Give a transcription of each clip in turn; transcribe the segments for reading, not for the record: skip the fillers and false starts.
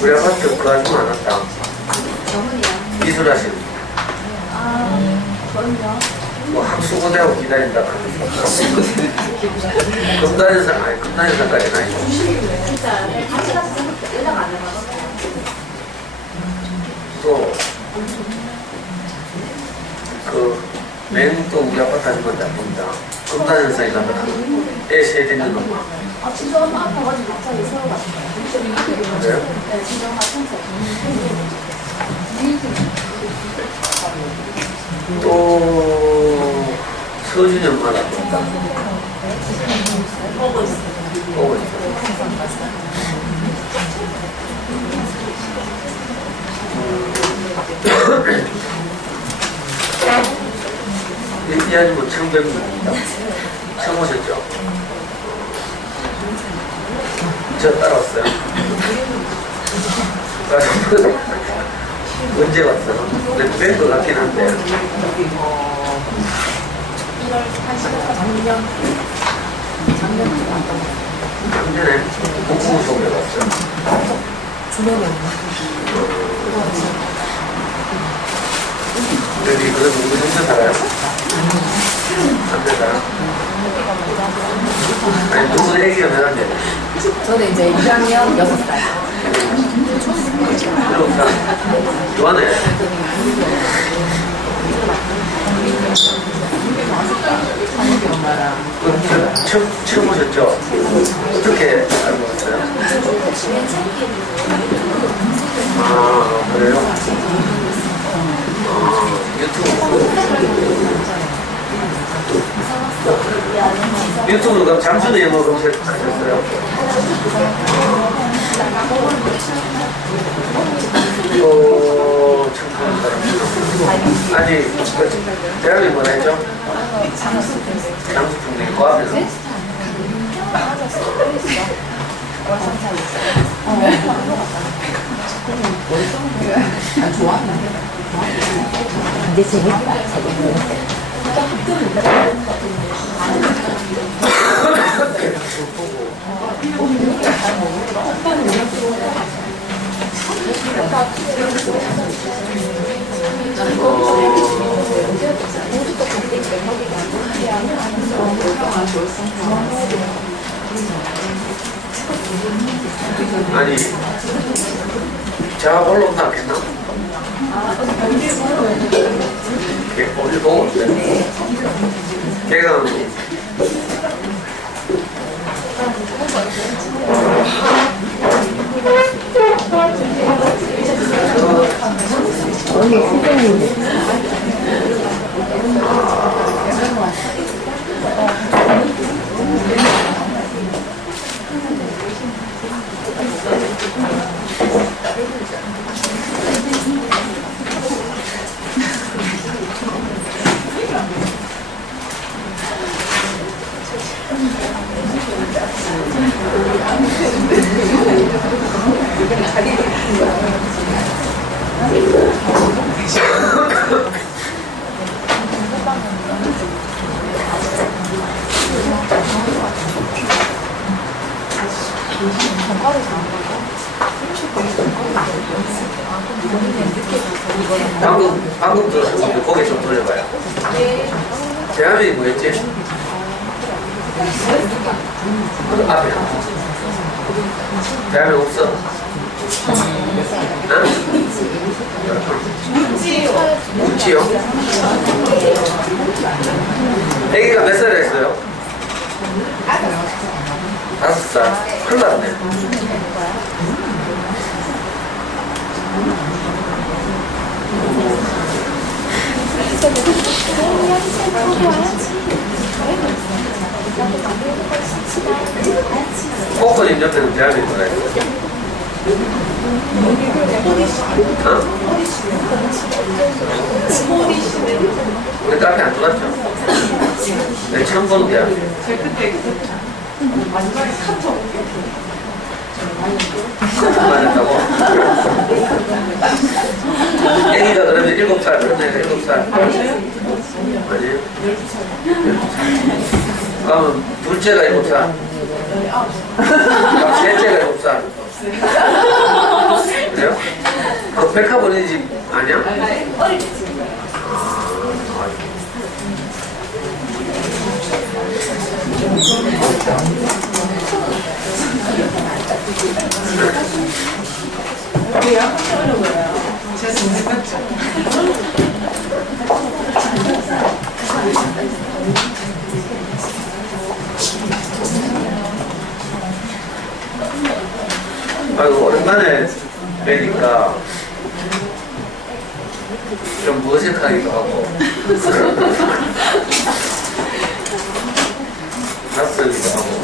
우리 아파트 그 아줌마 안 왔다. 미술하시는. 뭐 학수고대하고 기다린다 하면서. 금단현상, 아니 금단현상까지는 아니고. 또 그 맹도 우리 아파트 아줌마한테 안 본다. 금단현상이 간다. 애 세대는 놈. 진짜 엄마 아파가지고 갑자기 세워갔어요. 그래요? 네, 진짜 엄마 청소. 또 서준이 엄마가 본다. 보고 있어. 보고 있어. 이 아줌마 청백입니다. 처음 오셨죠? 저 따라왔어요. 언제 왔어요? 뺀 것 같긴 한데. 1월 1일부터 작년에 복부 속에 왔어요. 주변에 여기 그래도 우리 혼자 살아요? 남자 살아요? 아니 누구 애기가 몇 안 되네. 저는 이제 2학년 6살. 그렇구나. 좋아하네. 처음 오셨죠? 어떻게 알고 왔어요? 아, 그래요? 유튜브 그럼 잠수는 영어 검색하셨어요? 청소한 사람. 아니, 대학이 뭐라 했죠? 장수풍뎅이 과학에서. 근데 재밌다. 아니, 제가 올라온다 했나? 어디 보고 있대? 걔가 언니 후배인데. 방금 들었는데 고개 좀 돌려봐요. 대한민국이 뭐였지? 앞에 대한민국 없어? 응? 묵지요? 애기가 몇 살이었어요? 5살. 큰일 났네. 코코님 옆에는 대한민국 뭐라 했어요? 우리 카페 안 들어갔죠? 네, 처음 보는 데야. 맞았다고? 애기가 그러면 7살, 그런 애가 7살. 아니에요? 그러면 둘째가 7살. 셋째가 7살. 그래요? 그 백화번의 집 아니야? 아이고, 오랜만에 뵈니까 좀 어색하기도 하고 낯설기도 하고.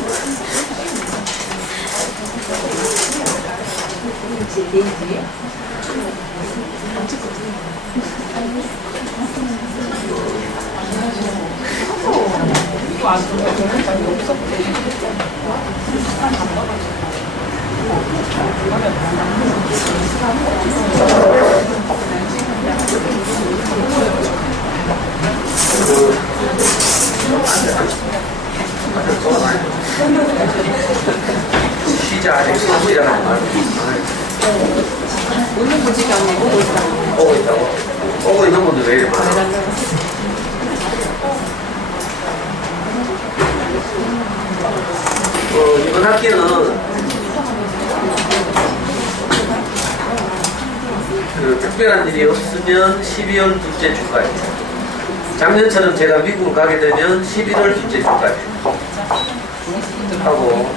시자 아직 시작하는 말. 오는 분지가 오고 있다고. 오고 있다고? 오고 있는 분들 왜 이래 많아? 이번 학기는 그 특별한 일이 없으면 12월 둘째 주까지. 작년처럼 제가 미국을 가게 되면 11월 둘째 주까지 하고,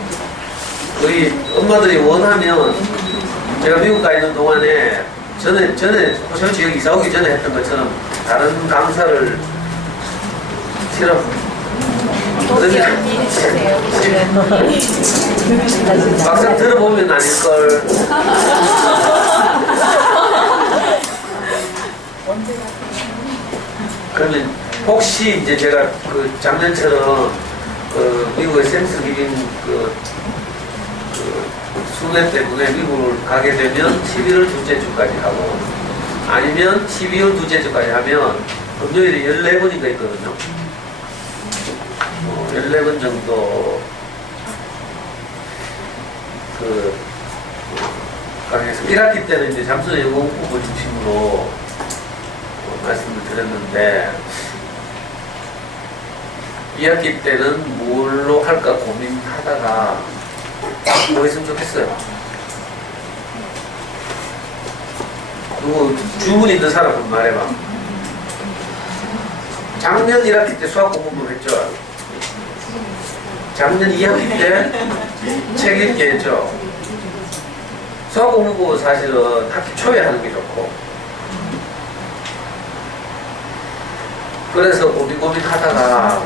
우리 엄마들이 원하면 제가 미국 가 있는 동안에 전에 호시호시 여기 이사 오기 전에 했던 것처럼 다른 강사를 실험 막상 들어보면 아닐걸. 그러면 혹시 이제 제가 그 작년처럼 미국의 샘스 기빙 수능 때문에 미국을 가게 되면 11월 둘째 주까지 하고, 아니면 12월 둘째 주까지 하면 금요일에 14번인가 있거든요. 14번 정도 강의에서 1학기 때는 이제 잠수 영어 공부를 중심으로 말씀을 드렸는데, 2학기 때는 뭘로 할까 고민하다가 뭐 했으면 좋겠어요? 누구 주문 있는 사람 한번 말해봐. 작년 1학기 때 수학 공부를 했죠. 작년 2학기 때 책 읽기 했죠. 수학 공부 사실은 학기 초에 하는 게 좋고, 그래서 고민하다가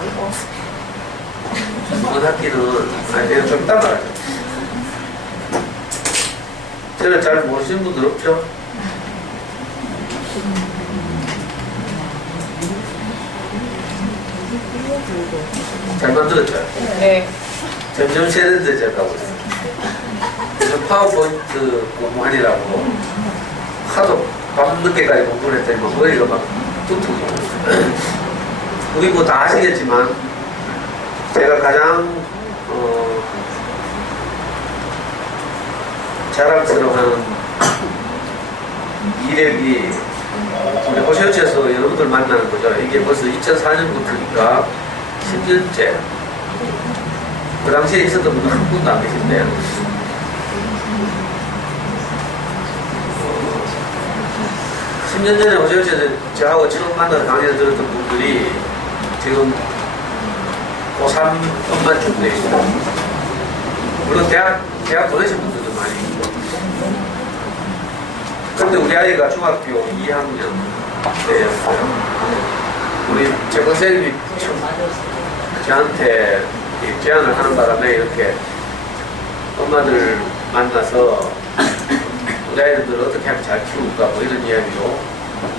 이번 학기는 내가 좀 이따 말하죠. 저를 잘 모르시는 분들 없죠? 잘 만들었죠? 네. 점점 세련되져 가고 있어요. 그래서 파워포인트 공부하느라고 하도 밤늦게까지 공부를 했더니 막 머리가 막 뚝뚝. 우리 뭐 다 아시겠지만 제가 가장 자랑스러운 이력이 우리 호시호시에서 여러분들 만나는 거죠. 이게 벌써 2004년부터니까 10년째. 그 당시에 있었던 분은 한 분도 안 계신데, 십 년 전에 호시호시에서 저하고 처음 만나서 강의를 들었던 분들이 지금 고3 엄마쯤 돼 있어요. 물론 대학 보내신 분들도 많이 있고. 그런데 우리 아이가 중학교 2학년 때였어요. 우리 제 선생님이 저한테 제안을 하는 바람에 이렇게 엄마들 만나서 우리 아이들을 어떻게 하면 잘 키울까 뭐 이런 이야기로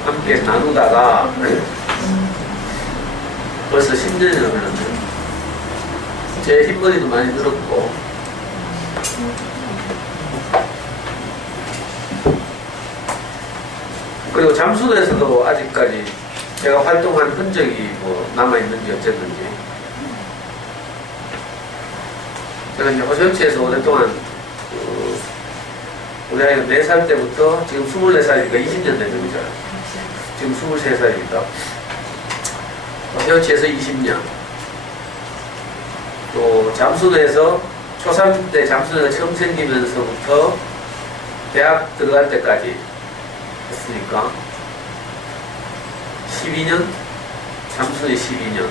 함께 나누다가 벌써 10년이 흘렀네요. 제 흰머리도 많이 늘었고 그리고 잠수도에서도 아직까지 제가 활동한 흔적이 뭐 남아있는지 어쨌든지 제가 이제 호시업체에서 오랫동안 우리 아이가 4살 때부터 지금 24살이니까 20년 된 거죠. 지금 23살입니다. 호시업체에서 20년 또 잠수도에서 초3 때 잠수도가 처음 생기면서부터 대학 들어갈 때까지 했으니까 12년? 잠수도에 12년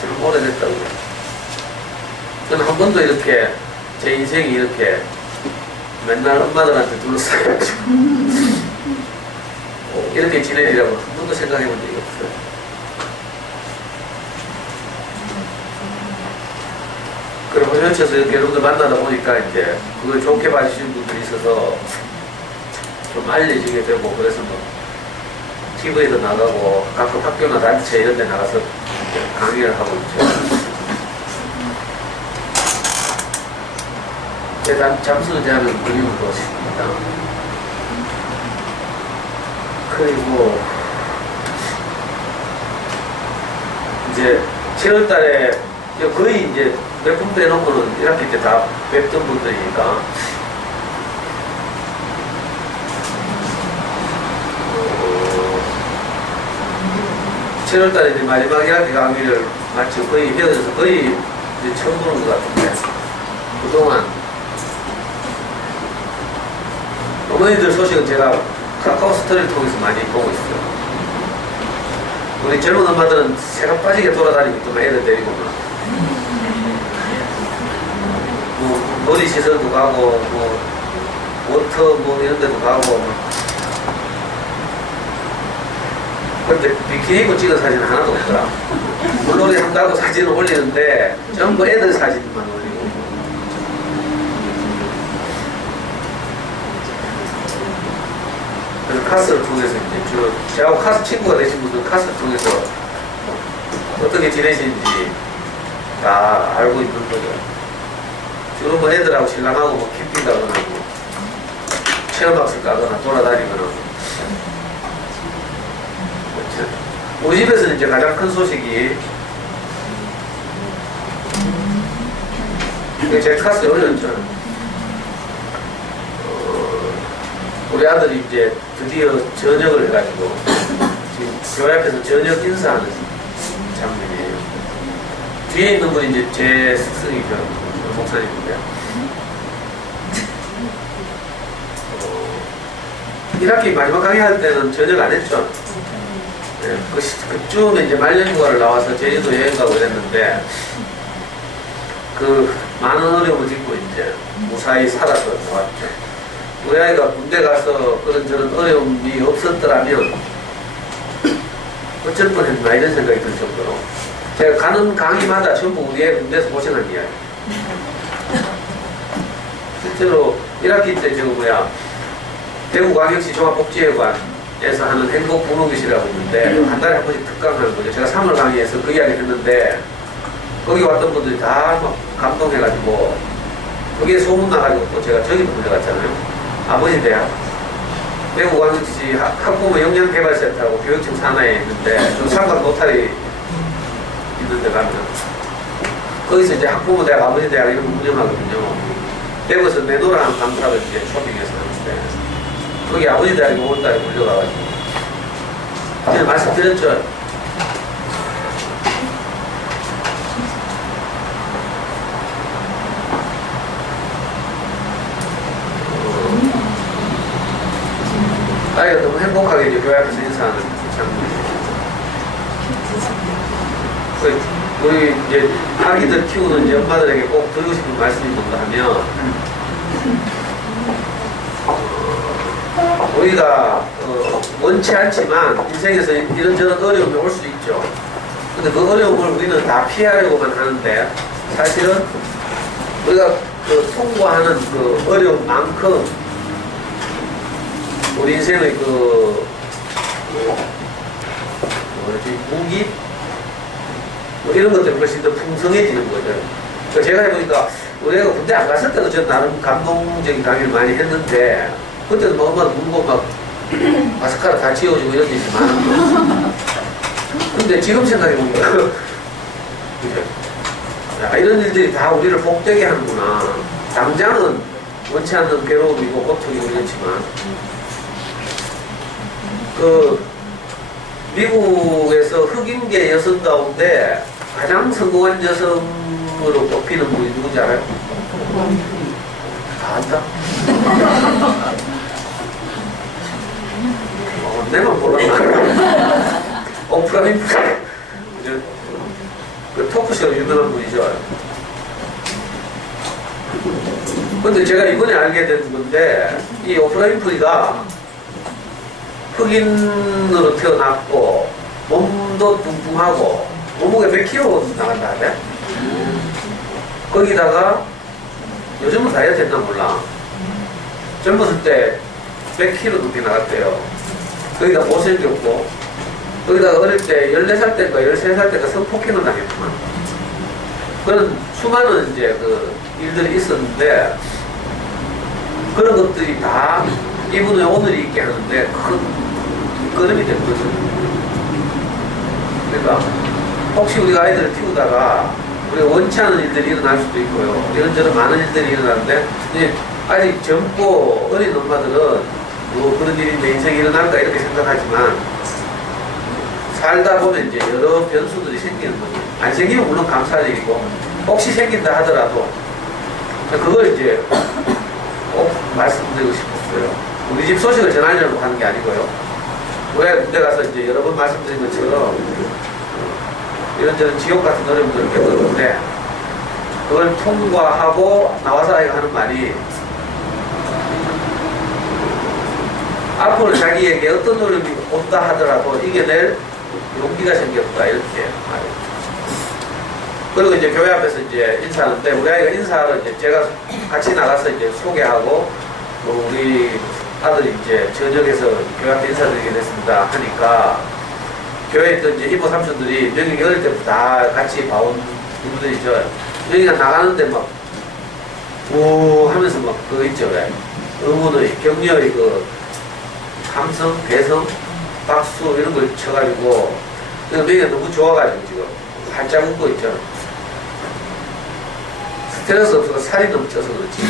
좀 오래됐다고요. 저는 한 번도 이렇게 제 인생이 이렇게 맨날 엄마들한테 둘러싸여가지고 이렇게 지내리라고 한 번도 생각해 본 적이 없어요. 그리고 호시업체에서 이렇게 여러분들 만나다 보니까 이제 그걸 좋게 봐주시는 분들이 있어서 좀 알려지게 되고 그래서 뭐 TV에도 나가고 각종 학교나 단체 이런 데 나가서 강의를 하고 있죠. 잠수도 대하는 그림을 그었습니다. 그리고 이제 7월 달에 거의 이제 몇 분 빼놓고는 이렇게 때 다 뵙던 분들이니까 7월 달에 이제 마지막 1학기 강의를 마치고 거의 헤어져서 거의 이제 처음 보는 것 같은데 그동안 어머니들 소식은 제가 카카오 스토리를 통해서 많이 보고 있어요. 우리 젊은 엄마들은 새가 빠지게 돌아다니고 있더만 애들 데리고 뭐 머리 시설도 가고 뭐 워터 뭐 이런 데도 가고 근데 비키니 입고 찍은 사진은 하나도 없더라. 물놀이 한다고 사진을 올리는데 전부 애들 사진만 올리고 그래서 카스를 통해서 이제 저하고 카스 친구가 되신 분들은 카스를 통해서 어떻게 지내시는지 다 알고 있는 거죠. 주로 뭐 애들하고 신랑하고 뭐 캠핑 가거나 뭐 체험학습 가거나 돌아다니거나 우리 집에서는 이제 가장 큰 소식이 제 카스에 올렸죠. 우리 아들이 이제 드디어 전역을 해가지고 지금 교회 앞에서 전역 인사하는 장면이에요. 뒤에 있는 분이 이제 제 스승이죠. 목사님인데 1학기 마지막 강의할 때는 전역 안 했죠. 네, 그쯤에 이제 말년휴가를 나와서 제주도 여행 가고 이랬는데 그 많은 어려움을 딛고 이제 무사히 살아서 나왔죠. 우리 아이가 군대 가서 그런저런 어려움이 없었더라면 어쩔 뻔했나 이런 생각이 들 정도로 제가 가는 강의마다 전부 우리 애 군대에서 고생한 이야기. 실제로 1학기 때 대구광역시 종합복지회관에서 하는 행복부모교실이라고 있는데 한 달에 한 번씩 특강하는 거죠. 제가 3월 강의에서 그 이야기를 했는데 거기 왔던 분들이 다 막 감동해가지고 그게 소문 나가지고 또 제가 저기도 군대 갔잖아요. 아버지 대학 대구광역시 학부모 역량개발센터라고 교육청 산하에 있는데 좀 상관 노탈이 있는데 가면 거기서 이제 학부모 대학, 아버지 대학 이런 거 운영하거든요. 대구에서 내노라는 강사를 이제 초빙해서 하는데 거기 아버지 대학이 5월달에 물려가가지고 제가 말씀드렸죠. 아이가 너무 행복하게 이제 교회 앞에서 인사하는 장면이에요. 우리 이제 아기들 키우는 이제 엄마들에게 꼭 드리고 싶은 말씀이 뭔가 하면 우리가 원치 않지만 인생에서 이런저런 어려움이 올 수 있죠. 근데 그 어려움을 우리는 다 피하려고만 하는데 사실은 우리가 그 통과하는 그 어려움만큼 우리 인생의 그 뭐지 무기 뭐 이런 것들이 훨씬 더 풍성해지는 거죠. 그러니까 제가 해보니까 우리 애가 군대 안 갔을 때도 전 나름 감동적인 강의를 많이 했는데 그때도 뭐 엄마 울고 막 마스카라 다 지워주고 이런 일이 많았고 근데 지금 생각해보니까 야, 이런 일들이 다 우리를 복되게 하는구나. 당장은 원치 않는 괴로움이고 고통이고 이렇지만 그 미국에서 흑인계 여성 가운데 가장 성공한 여성으로 꼽히는 분이 누군지 알아요? 다 안다? 내만 몰랐나? 오프라 윈프리 그 토크쇼 유명한 분이죠. 근데 제가 이번에 알게 된 건데 이 오프라 윈프리가 흑인으로 태어났고 몸도 뚱뚱하고 몸무게 100kg 나간다 하네. 거기다가 요즘은 다이어트 했나 몰라. 젊었을 때 100kg 넘게 나갔대요. 거기다 못생겼고 거기다가 어릴 때 14살 때인가 13살 때가 성폭행을 당했구만. 그런 수많은 이제 그 일들이 있었는데 그런 것들이 다 이분의 오늘이 있게 하는데 큰 걸음이 된 거죠. 그러니까 혹시 우리가 아이들을 키우다가 우리가 원치 않은 일들이 일어날 수도 있고요. 이런저런 많은 일들이 일어나는데 이제 아직 젊고 어린 엄마들은 뭐 그런 일이 내 인생에 일어날까 이렇게 생각하지만 살다 보면 이제 여러 변수들이 생기는 거죠. 안 생기면 물론 감사할 일이고 혹시 생긴다 하더라도 그걸 이제 꼭 말씀드리고 싶었어요. 우리 집 소식을 전하려고 하는 게 아니고요. 왜 군대 가서 이제 여러 번 말씀드린 것처럼 이런저런 지옥 같은 어려움들을 겪었는데 그걸 통과하고 나와서 아이가 하는 말이 앞으로 자기에게 어떤 어려움이 온다 하더라도 이겨낼 용기가 생겼다 이렇게 말해요. 그리고 이제 교회 앞에서 이제 인사하는데 우리 아이가 인사를 이제 제가 같이 나가서 이제 소개하고 뭐 우리 아들이 이제 저녁에서 교회 앞에 인사드리게 됐습니다 하니까 교회에 있던 이제 이모 삼촌들이 명익이 어릴 때부터 다 같이 봐온 분들이죠. 명익이가 나가는데 막 오 하면서 막 그거 있죠. 왜 응원의 격려의 그 함성, 배성, 박수 이런 걸 쳐가지고 명익이가 너무 좋아가지고 지금 활짝 웃고 있죠. 스트레스 없어서 살이 너무 쪄서 그렇지.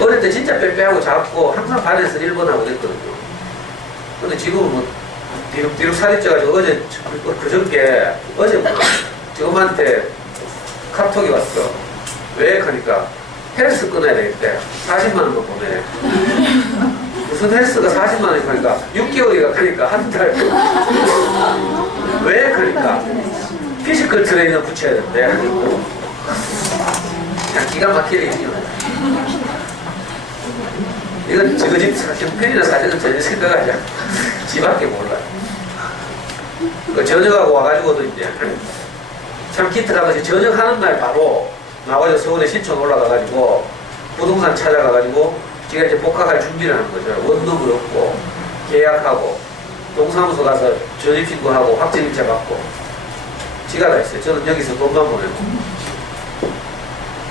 어릴 때 진짜 빼빼하고 작고 항상 반에서 1번하고 그랬거든요. 근데 지금은 뭐 뒤룩뒤룩 살이 쪄가지고 어제 그저께 지금한테 카톡이 왔어. 왜? 하니까 헬스 끊어야 되겠대. 40만 원만 보내. 무슨 헬스가 40만 원이 가니까 6개월이가 가니까 한 달. 왜? 그러니까 피지컬 트레이너 붙여야 된대. 그냥 기가 막히게 얘기해요. 이건 저거 집 형편이나 사정은 전혀 생각하지 않아. 지밖에 몰라. 그 저녁하고 와가지고도 이제 참 기특하면서 저녁하는 날 바로 나와서 서울에 신촌 올라가가지고 부동산 찾아가가지고 지가 이제 복학할 준비를 하는 거죠. 원룸을 얻고 계약하고 동사무소 가서 전입신고하고 확정일자 받고 지가 다 했어요. 저는 여기서 돈만 보내고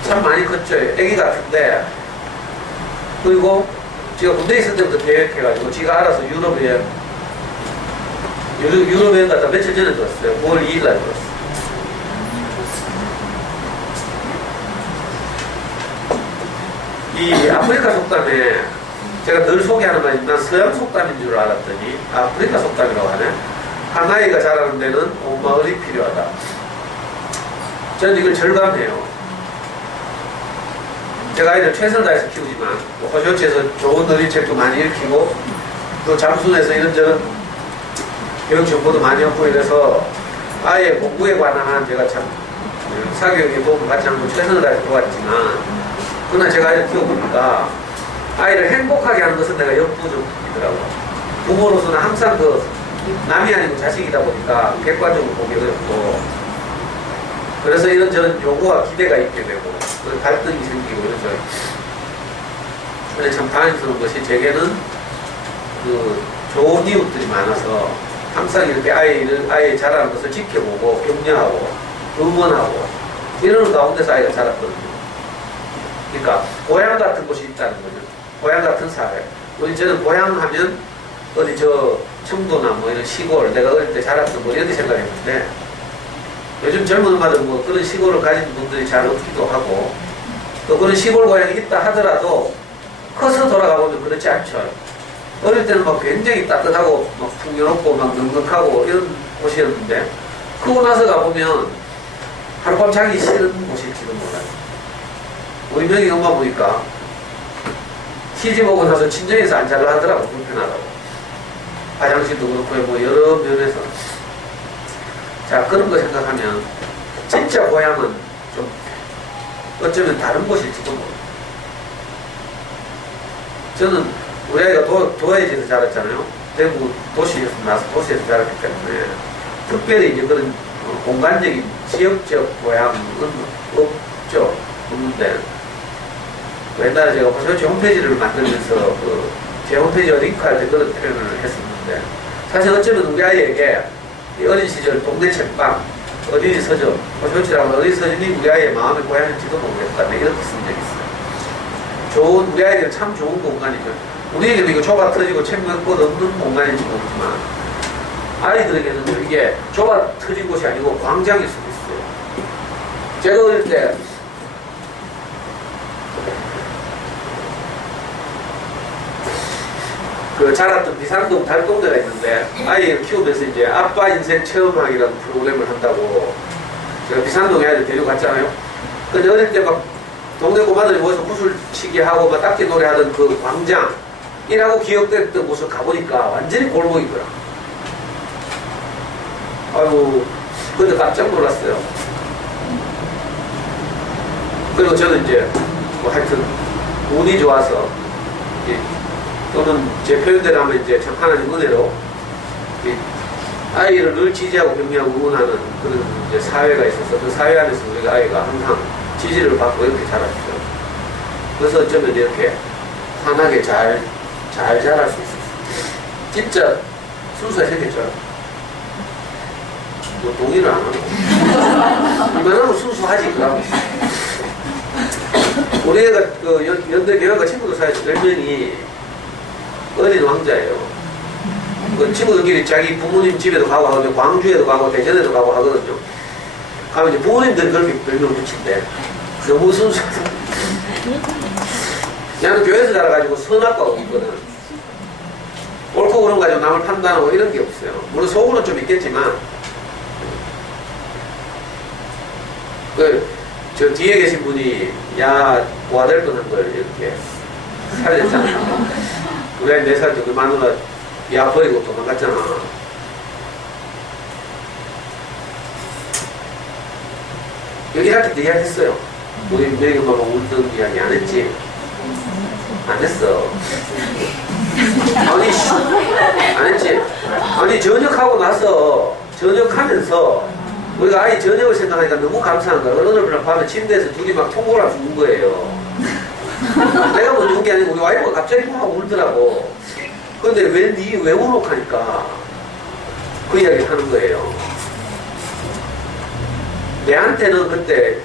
참 많이 컸죠. 애기 같은데 그리고 지가 군대에 있을 때부터 계획해가지고 지가 알아서 유럽 여행 갔다 며칠 전에 들었어요. 9월 2일 날 들었어요. 이 아프리카 속담에 제가 늘 소개하는 말이 난 서양 속담인 줄 알았더니 아프리카 속담이라고 하네. 한 아이가 자라는 데는 온 마을이 필요하다. 저는 이걸 절감해요. 제가 아이들 최선을 다해서 키우지만 호시호치에서 좋은 어린이책도 많이 읽히고 또 잠순에서 이런저런 교육 정보도 많이 얻고 이래서 아이의 공부에 관한 제가 참 사교육에 도움을 받지 않고 최선을 다해서 도왔지만 그러나 제가 아이를 키워보니까 아이를 행복하게 하는 것은 내가 역부족이더라고요. 부모로서는 항상 그 남이 아니고 자식이다 보니까 객관적으로 보기 어렵고 그래서 이런저런 요구와 기대가 있게 되고 갈등이 생기고 그래서 근데 참 다행스러운 것이 제게는 그 좋은 이웃들이 많아서 항상 이렇게 아이의 자라는 것을 지켜보고 격려하고 응원하고 이러는 가운데서 아이가 자랐거든요. 그러니까 고향 같은 곳이 있다는 거죠. 고향 같은 사회. 저는 고향 하면 어디 저 청도나 뭐 이런 시골 내가 어릴 때 자랐던 뭐 이렇게 생각했는데 요즘 젊은 엄마들 뭐 그런 시골을 가진 분들이 잘 없기도 하고 또 그런 시골 고향이 있다 하더라도 커서 돌아가보면 그렇지 않죠. 어릴 때는 막 굉장히 따뜻하고 막 풍요롭고 막 넉넉하고 이런 곳이었는데 크고 나서 가보면 하룻밤 자기 싫은 곳일지도 몰라요. 우리 명희 엄마 보니까 시집 오고 나서 친정에서 안 잘라 하더라고. 불편하다고. 화장실도 그렇고 뭐 여러 면에서 자 그런 거 생각하면 진짜 고향은 좀 어쩌면 다른 곳일지도 모르고 저는 우리 아이가 도화에서 자랐잖아요. 대부분 도시에서 나서 도시에서 자랐기 때문에 특별히 이제 그런 공간적인 지역적 고향은 없죠. 없는데 옛날에 제가 호소치 홈페이지를 만들면서 제 홈페이지와 링크할 때 그런 표현을 했었는데 사실 어쩌면 우리 아이에게 어린 시절 동네 책방, 어린이 서점, 호소치라고 어린이 서점이 우리 아이의 마음의 고향일지도 모르겠다. 이렇게 쓴 적이 있어요. 우리 아이들은 참 좋은 공간이죠. 우리에게는 이거 좁아 터지고 책 몇 권 없는 공간일지 모르지만 아이들에게는 이게 좁아 터진 곳이 아니고 광장일 수도 있어요. 제가 어릴 때 그 자랐던 비산동 달동네가 있는데 아이를 키우면서 이제 아빠 인생 체험하기라는 프로그램을 한다고 제가 비산동에 아이를 데려갔잖아요. 근데 어릴 때 막 동네 꼬마들이 모여서 구슬치기 하고 막 딱지 놀이 하던 그 광장 이라고 기억됐던 곳을 가보니까 완전히 골목이더라. 아유, 근데 깜짝 놀랐어요. 그리고 저는 이제 뭐 하여튼 운이 좋아서 또는 제 표현대로 하면 이제 참 하나님 은혜로 아이를 늘 지지하고 격려하고 응원하는 그런 이제 사회가 있어서 그 사회 안에서 우리가 아이가 항상 지지를 받고 이렇게 자랐죠. 그래서 어쩌면 이렇게 환하게 잘 자랄 수 있었어요. 진짜 순수하게 생겼죠. 뭐 동의를 안 하고 이만하면 순수하지 그러고 우리 애가 그 연대 교회가 친구들 사이에서 별명이 어린 왕자예요. 그 친구들끼리 자기 부모님 집에도 가고 하거든요. 광주에도 가고 대전에도 가고 하거든요. 가면 이제 부모님들이 그렇게 별명 붙인대. 너무 순수해서 나는 교회에서 자라가지고 선악과가 있거든. 옳고 그름 가지고 남을 판단하고 이런 게 없어요. 물론 속으로는 좀 있겠지만 저 뒤에 계신 분이 와될 뻔한 걸 이렇게 살렸잖아요. 우리 아이 4살 정도 마누라 야 버리고 도망갔잖아. 여기 이렇게 이야기했어요. 우리 매일 엄마가 울던 이야기 안 했지? 안 했어. 아니, 안 했지? 아니, 전역하고 나서, 전역하면서, 우리가 아이 전역을 생각하니까 너무 감사한 거야. 어느 날 밤에 침대에서 둘이 막 통곡을 하고 죽는 거예요. 내가 뭐 죽은 게 아니고, 우리 와이프가 갑자기 막 울더라고. 근데 왜 울어? 하니까, 그 이야기를 하는 거예요. 내한테는 그때,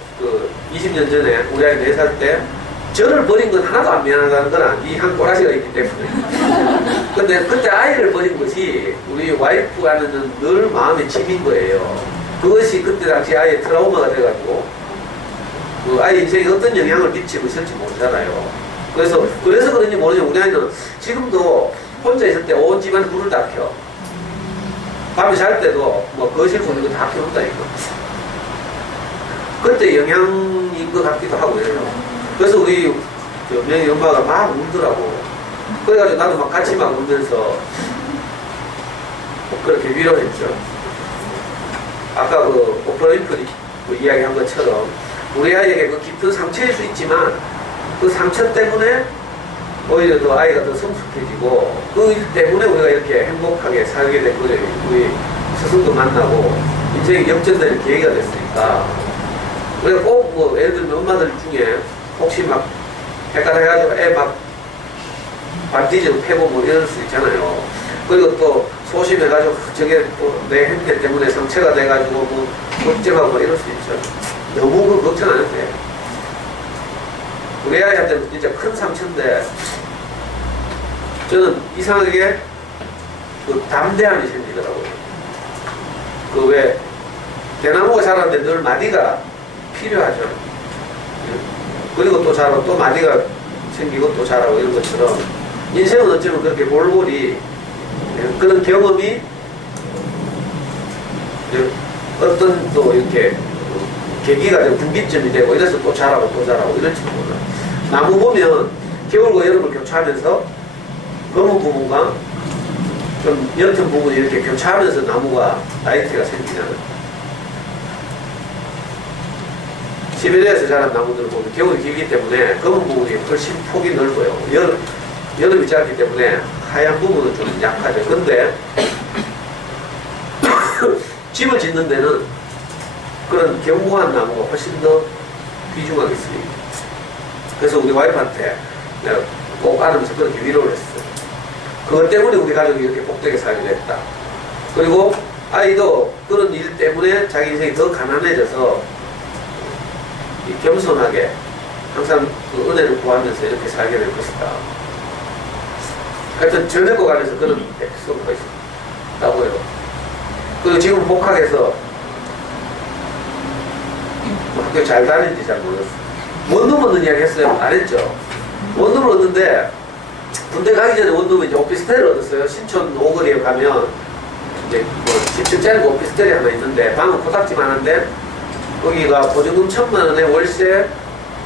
20년 전에, 우리 아이 4살 때, 저를 버린 건 하나도 안 미안하다는 거나 이 한 꼬라지가 있기 때문에. 근데 그때 아이를 버린 것이 우리 와이프와는 늘 마음에 짐인 거예요. 그것이 그때 당시 아이의 트라우마가 돼가지고 그 아이 인생에 어떤 영향을 미치고 있을지 모르잖아요. 그래서 그런지 모르지만 우리 아이는 지금도 혼자 있을 때 온 집안 불을 다 켜. 밤에 잘 때도 뭐 거실 보는 거 다 켜놓다니까. 그때 영향인 것 같기도 하고 이래요. 그래서 우리 명희 엄마가 막 울더라고. 그래가지고 나도 막 같이 막 울면서 그렇게 위로했죠. 아까 그 오프라인플이 이야기한 것처럼 우리 아이에게 그 깊은 상처일 수 있지만 그 상처 때문에 오히려 더 아이가 더 성숙해지고 그 일 때문에 우리가 이렇게 행복하게 살게 된 거예요. 우리 스승도 만나고 인생이 역전되는 계기가 됐으니까 우리가 꼭 뭐 예를 들면 엄마들 중에 혹시 막 헷갈려 해가지고 애 막 발뒤지고 패고 뭐 이럴 수 있잖아요. 그리고 또 소심해가지고 저게 또 내 행태 때문에 상처가 돼가지고 뭐 걱정하고 뭐 이럴 수 있죠. 너무 그 걱정 안 해도 돼. 우리 아이한테는 진짜 큰 상처인데 저는 이상하게 그 담대함이 생기더라고요. 그 왜 대나무가 자라는데 늘 마디가 필요하죠. 그리고 또 자라고 또 마디가 생기고 또 자라고 이런 것처럼 인생은 어쩌면 그렇게 볼볼이 그런 경험이 어떤 또 이렇게 계기가 되고 분기점이 되고 이래서 또 자라고 또 자라고 이럴지 몰라. 나무 보면 겨울과 여름을 교차하면서 검은 부분과 좀 옅은 부분이 이렇게 교차하면서 나무가 나이트가 생기잖아요. 시베리아에서 자란 나무들을 보면 겨울이 길기 때문에 검은 부분이 훨씬 폭이 넓어요. 여름이 짧기 때문에 하얀 부분은 좀 약하죠. 근데 집을 짓는 데는 그런 견고한 나무가 훨씬 더 귀중하게 쓰입니다. 그래서 우리 와이프한테 내가 꼭 안으면서 그렇게 위로를 했어요. 그것 때문에 우리 가족이 이렇게 복되게 살게 됐다. 그리고 아이도 그런 일 때문에 자기 인생이 더 가난해져서 겸손하게 항상 그 은혜를 구하면서 이렇게 살게 될 것이다. 하여튼 전에 거 안에서 그런 에피소드가 있다고요. 그리고 지금 복학해서 학교 잘 다니는지 잘 모르겠어요. 원룸 얻는 이야기 했어요? 안 했죠? 원룸을 얻는데 군대 가기 전에 원룸은 이제 오피스텔을 얻었어요. 신촌 오거리에 가면 이제 뭐 10층짜리 오피스텔이 하나 있는데 방은 코딱지만 한데 거기가 보증금 1,000만원에 월세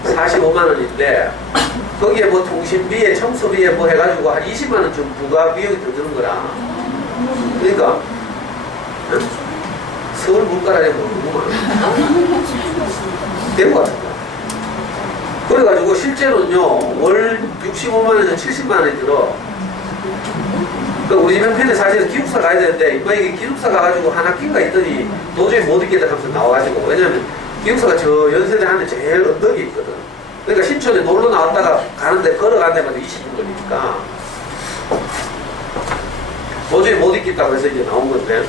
45만원인데 거기에 뭐 통신비에 청소비에 뭐 해가지고 한 20만원 좀 부가 비용이 더 드는 거라. 그러니까 응? 서울 물가라니 뭐 된 것 같은데. 그래가지고 실제로는요 월 65만원에서 70만원이 들어. 그러니까 우리 집 형편에 사실 기숙사 가야 되는데 이게 기숙사 가가지고 한 학기인가 있더니 도저히 못 있겠다 하면서 나와가지고. 왜냐면 기숙사가 저 연세대 안에 제일 언덕이 있거든. 그러니까 신촌에 놀러 나왔다가 가는데 걸어가는 데마다 20분 걸리니까 도저히 못 있겠다고 해서 이제 나온 건데,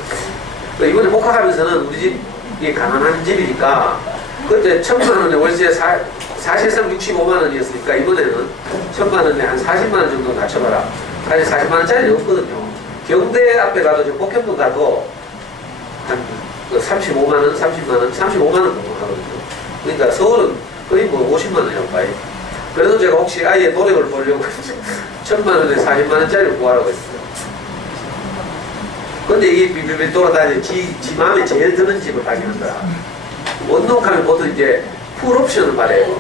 이번에 복학하면서는 우리 집이 가난한 집이니까 그때 1,000만원에 월세 사실상 65만원이었으니까 이번에는 1,000만원에 한 40만원 정도 낮춰봐라. 사실 40만원짜리 없거든요. 경대 앞에 가도 저 복현동 가도 한 35만원, 30만원, 35만원 정도 하거든요. 그러니까 서울은 거의 뭐 50만원이라고 봐요. 그래서 제가 혹시 아이의 노력을 보려고 1,000만원에 40만원짜리를 구하라고 했어요. 근데 이게 비빌 돌아다니는 지 마음에 제일 드는 집을 가기는 거야. 원룸하면 보통 이제 풀옵션을 말해요.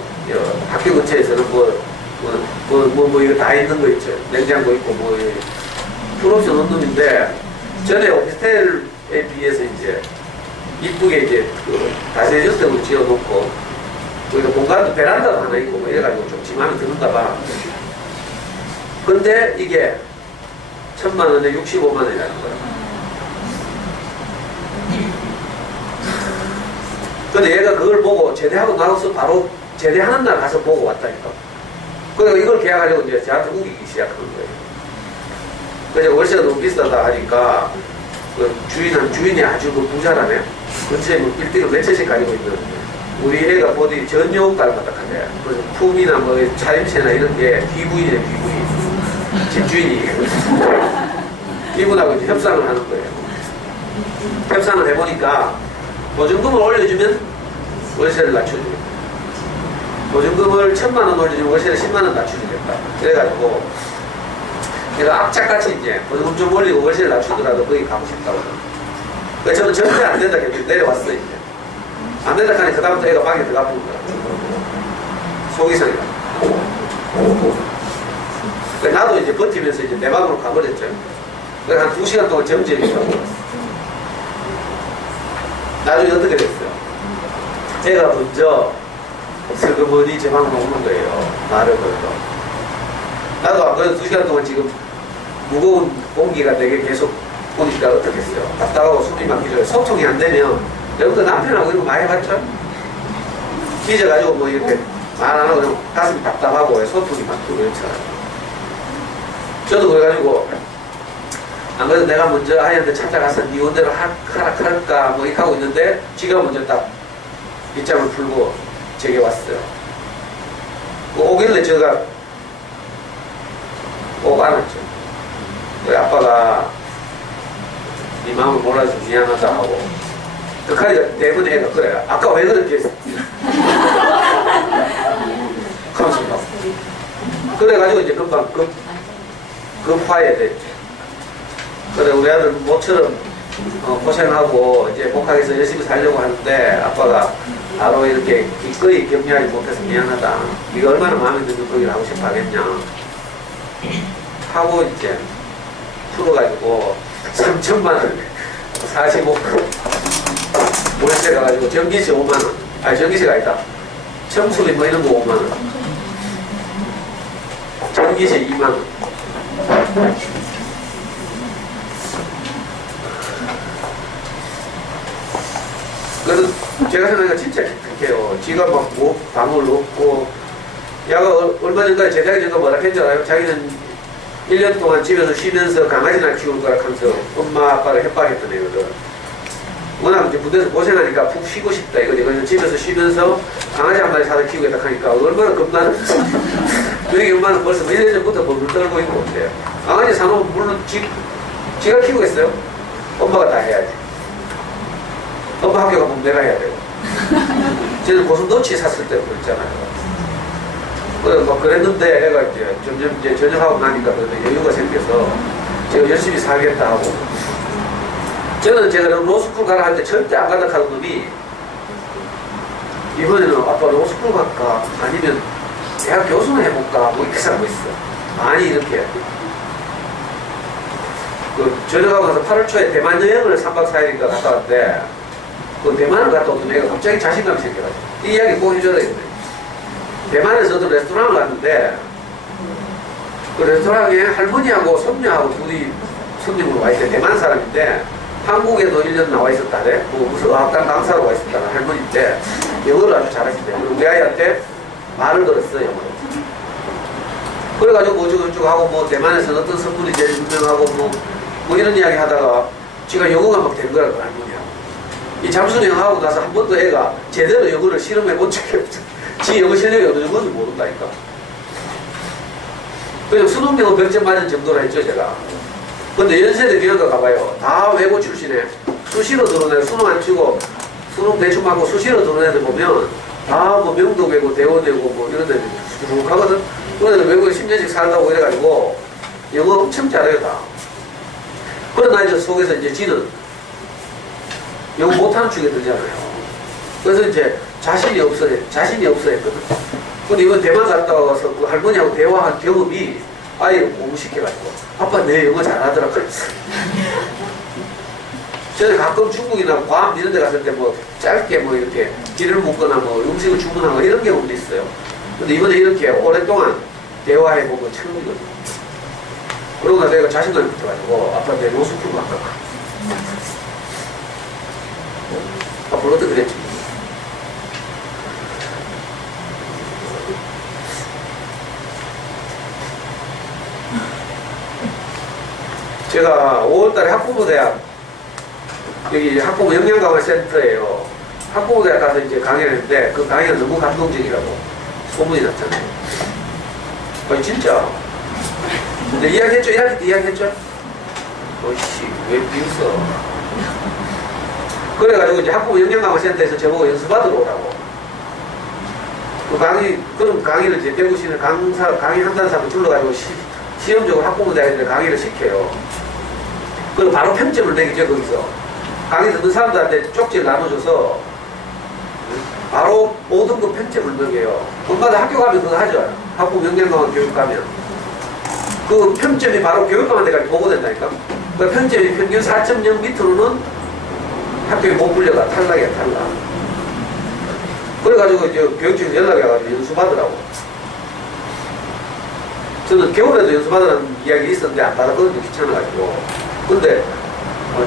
학교 근처에서는 이거 다 있는 거 있죠. 냉장고 있고 풀옵션 원룸인데 전에 오피스텔에 비해서 이제 이쁘게 이제 다세저스로 지어놓고 거기서 공간도 베란다도 하나 있고 이래가지고 좀 지 마음에 드는가 봐. 근데 이게 1,000만원에 65만원이라는 거야. 근데 얘가 그걸 보고 제대하고 나서 바로 제대하는 날 가서 보고 왔다니까. 그러니까 이걸 계약하려고 이제 저한테 우기기 시작하는 거예요. 그래서 월세가 너무 비싸다 하니까 그 주인이 아주 그 부자라네. 근처에 뭐 빌딩을 몇 채씩 가지고 있는 우리 애가 어디 전용가를 갖다 가네. 그래서 품이나 뭐 차림새나 이런 게 귀부인이네, 귀부인. 집주인이. 이분하고 이제 협상을 하는 거예요. 협상을 해보니까 보증금을 올려주면 월세를 낮춰주겠다. 보증금을 1,000만원 올려주면 월세를 10만원 낮춰주겠다. 그래가지고 제가 악착같이 이제 보증금 좀 올리고 월세를 낮추더라도 거기 가고 싶다고. 그래서 저는 절대 안 된다 했더니 내려왔어요. 이제 안 된다 하니 그다음부터 애가 방에 들어가 보는 거야. 속이 상이다. 나도 이제 버티면서 이제 내 방으로 가버렸죠. 그래서 한 2시간 동안 정지를 하고 나중에 어떻게 됐어요? 애가 먼저 슬그머니 제 방으로 오는 거예요. 말을 걸고. 나도 안 그래도 2시간 동안 지금 무거운 공기가 되게 계속 오니까 어떻겠어요? 답답하고 숨이 막히죠. 소통이 안 되면 여러분들 남편하고 이런 거 많이 해봤죠? 빚어가지고 뭐 이렇게 말 안 하고 가슴이 답답하고 소통이 막 그렇잖아요. 저도 그래가지고 안 그래도 내가 먼저 아이한테 찾아가서 네 원대로 하락할까 뭐 이렇게 하고 있는데 지가 먼저 딱 빗장을 풀고 제게 왔어요. 오길래 제가 꼭 안았죠. 우리 아빠가 네 마음을 몰라서 미안하다 하고 덕하리가 때문에 애가 그래. 아까 왜 그렇게 했어? 하면서 막 그래가지고 이제 금방 급화해됐죠. 그래 우리 아들 모처럼 고생하고 이제 목학에서 열심히 살려고 하는데 아빠가 바로 이렇게 기꺼이 격려하지 못해서 미안하다. 네가 얼마나 마음에 드는 거기를 하고 싶어 하겠냐 하고 이제 풀어가지고 3천만 원 45% 월세 가가지고 전기세 5만 원. 아니 전기세가 아니다. 청소비 뭐 이런 거 5만 원. 전기세 2만 원. 그래서 제가 생각하니까 진짜 기특해요. 지가 막 방을 넣고 야가 얼마 전까지 제자기 전가 뭐라 했잖아요. 자기는 1년 동안 집에서 쉬면서 강아지나 키울 거라 하면서 엄마 아빠를 협박했던 애거든. 워낙 이제 군대에서 고생하니까 푹 쉬고 싶다 이거지. 그래서 집에서 쉬면서 강아지 한 마리 사서 키우겠다 하니까 얼마나 겁나는지. 여기 엄마는 벌써 몇 년 전부터 물을 떨고 있고 어때요. 강아지 사놓으면 물론 지가 키우겠어요? 엄마가 다 해야지. 엄마 학교 가면 내가 해야 되고. 저는 고슴도치 샀을 때 그랬잖아요. 그래서 막 그랬는데 애가 이제 점점 이제 전역하고 나니까 여유가 생겨서 제가 열심히 살겠다 하고. 저는 제가 로스쿨 가라 할 때 절대 안 가다 하는 놈이 이번에는 아빠 로스쿨 갈까 아니면 대학 교수나 해볼까 뭐 이렇게 살고 있어. 많이 이렇게. 전역하고 나서 8월 초에 대만 여행을 3박 4일인가 갔다 왔는데 대만을 갔다 오던 애가 갑자기 자신감이 생겨가지고 이 이야기 꼭 해줘야 되겠네. 대만에서도 레스토랑을 갔는데 그 레스토랑에 할머니하고 손녀하고 둘이 손님으로 와 있대. 대만 사람인데 한국에도 1년 나와 있었다래. 뭐 무슨 어학당 강사로 와 있었다는 할머니인데 영어를 아주 잘하시대. 우리 아이한테 말을 걸었어요. 영어로. 그래가지고 뭐저쩌고 하고 뭐 대만에서 어떤 선물이 제일 유명하고 뭐 이런 이야기 하다가 지가 영어가 막 된 거라 그 할머니하고. 이 잠수를 영어하고 나서 한 번도 애가 제대로 영어를 실험해 본 적이 없어. 지 영어 실력이 어느 정도인지 모른다니까. 그냥 수능 영어 100점 맞은 정도로 했죠 제가. 근데 연세대 비교가 가봐요. 다 외고 출신에 수시로 들어온 애들 수능 안 치고 수능 대충 맞고 수시로 들어온 애들 보면 다 뭐 명도 외고 대원 외고 뭐 이런 애들 쭉 하거든. 그런 애들 외국에 10년씩 살다고 이래가지고 영어 엄청 잘해요 다. 그러나 이제 속에서 이제 지는 영어 못하는 축에 들잖아요. 그래서 이제 자신이 없어 했거든. 근데 이번 대만 갔다 와서 그 할머니하고 대화한 경험이 아이를 공부시켜가지고 아빠 내 영어 잘하더라 그랬어. 저는 가끔 중국이나 괌 이런 데 갔을 때 뭐 짧게 뭐 이렇게 길을 묻거나 뭐 음식을 주문하거나 이런 경우도 있어요. 근데 이번에 이렇게 오랫동안 대화해본 건 처음이거든. 그러고 나서 내가 자신감이 붙어가지고 아빠 내 로스쿨 갈까? 앞으로도 그랬지. 제가 5월달에 학부모대학 여기 학부모 영양강화센터예요. 학부모대학 가서 이제 강의를 했는데 그 강의가 너무 감동적이라고 소문이 났잖아요. 아니 진짜. 근데 이야기했죠? 1학기 때 이야기했죠? 어이씨 왜 비웃어? 그래가지고 이제 학부모 영양강화센터에서 저보고 연수받으러 오라고. 그 그런 강의를 이제 대구 시는 강의 한다는 사람을 불러가지고 시험적으로 학부모대학에 강의를 시켜요. 그리고 바로 평점을 매기죠 거기서. 강의 듣는 사람들한테 쪽지를 나눠줘서 바로 5등급 평점을 매겨요. 엄마들 학교 가면 그거 하죠. 학부모 영양강화 교육 가면. 그 평점이 바로 교육감한 데까지 보고된다니까. 그 평점이 평균 4.0 밑으로는 학교에 못 불려가. 탈락이야 탈락. 그래가지고 이제 교육청에서 연락이 와가지고 연수받으라고. 저는 겨울에도 연수받으라는 이야기 있었는데 안 받았거든요. 귀찮아가지고. 근데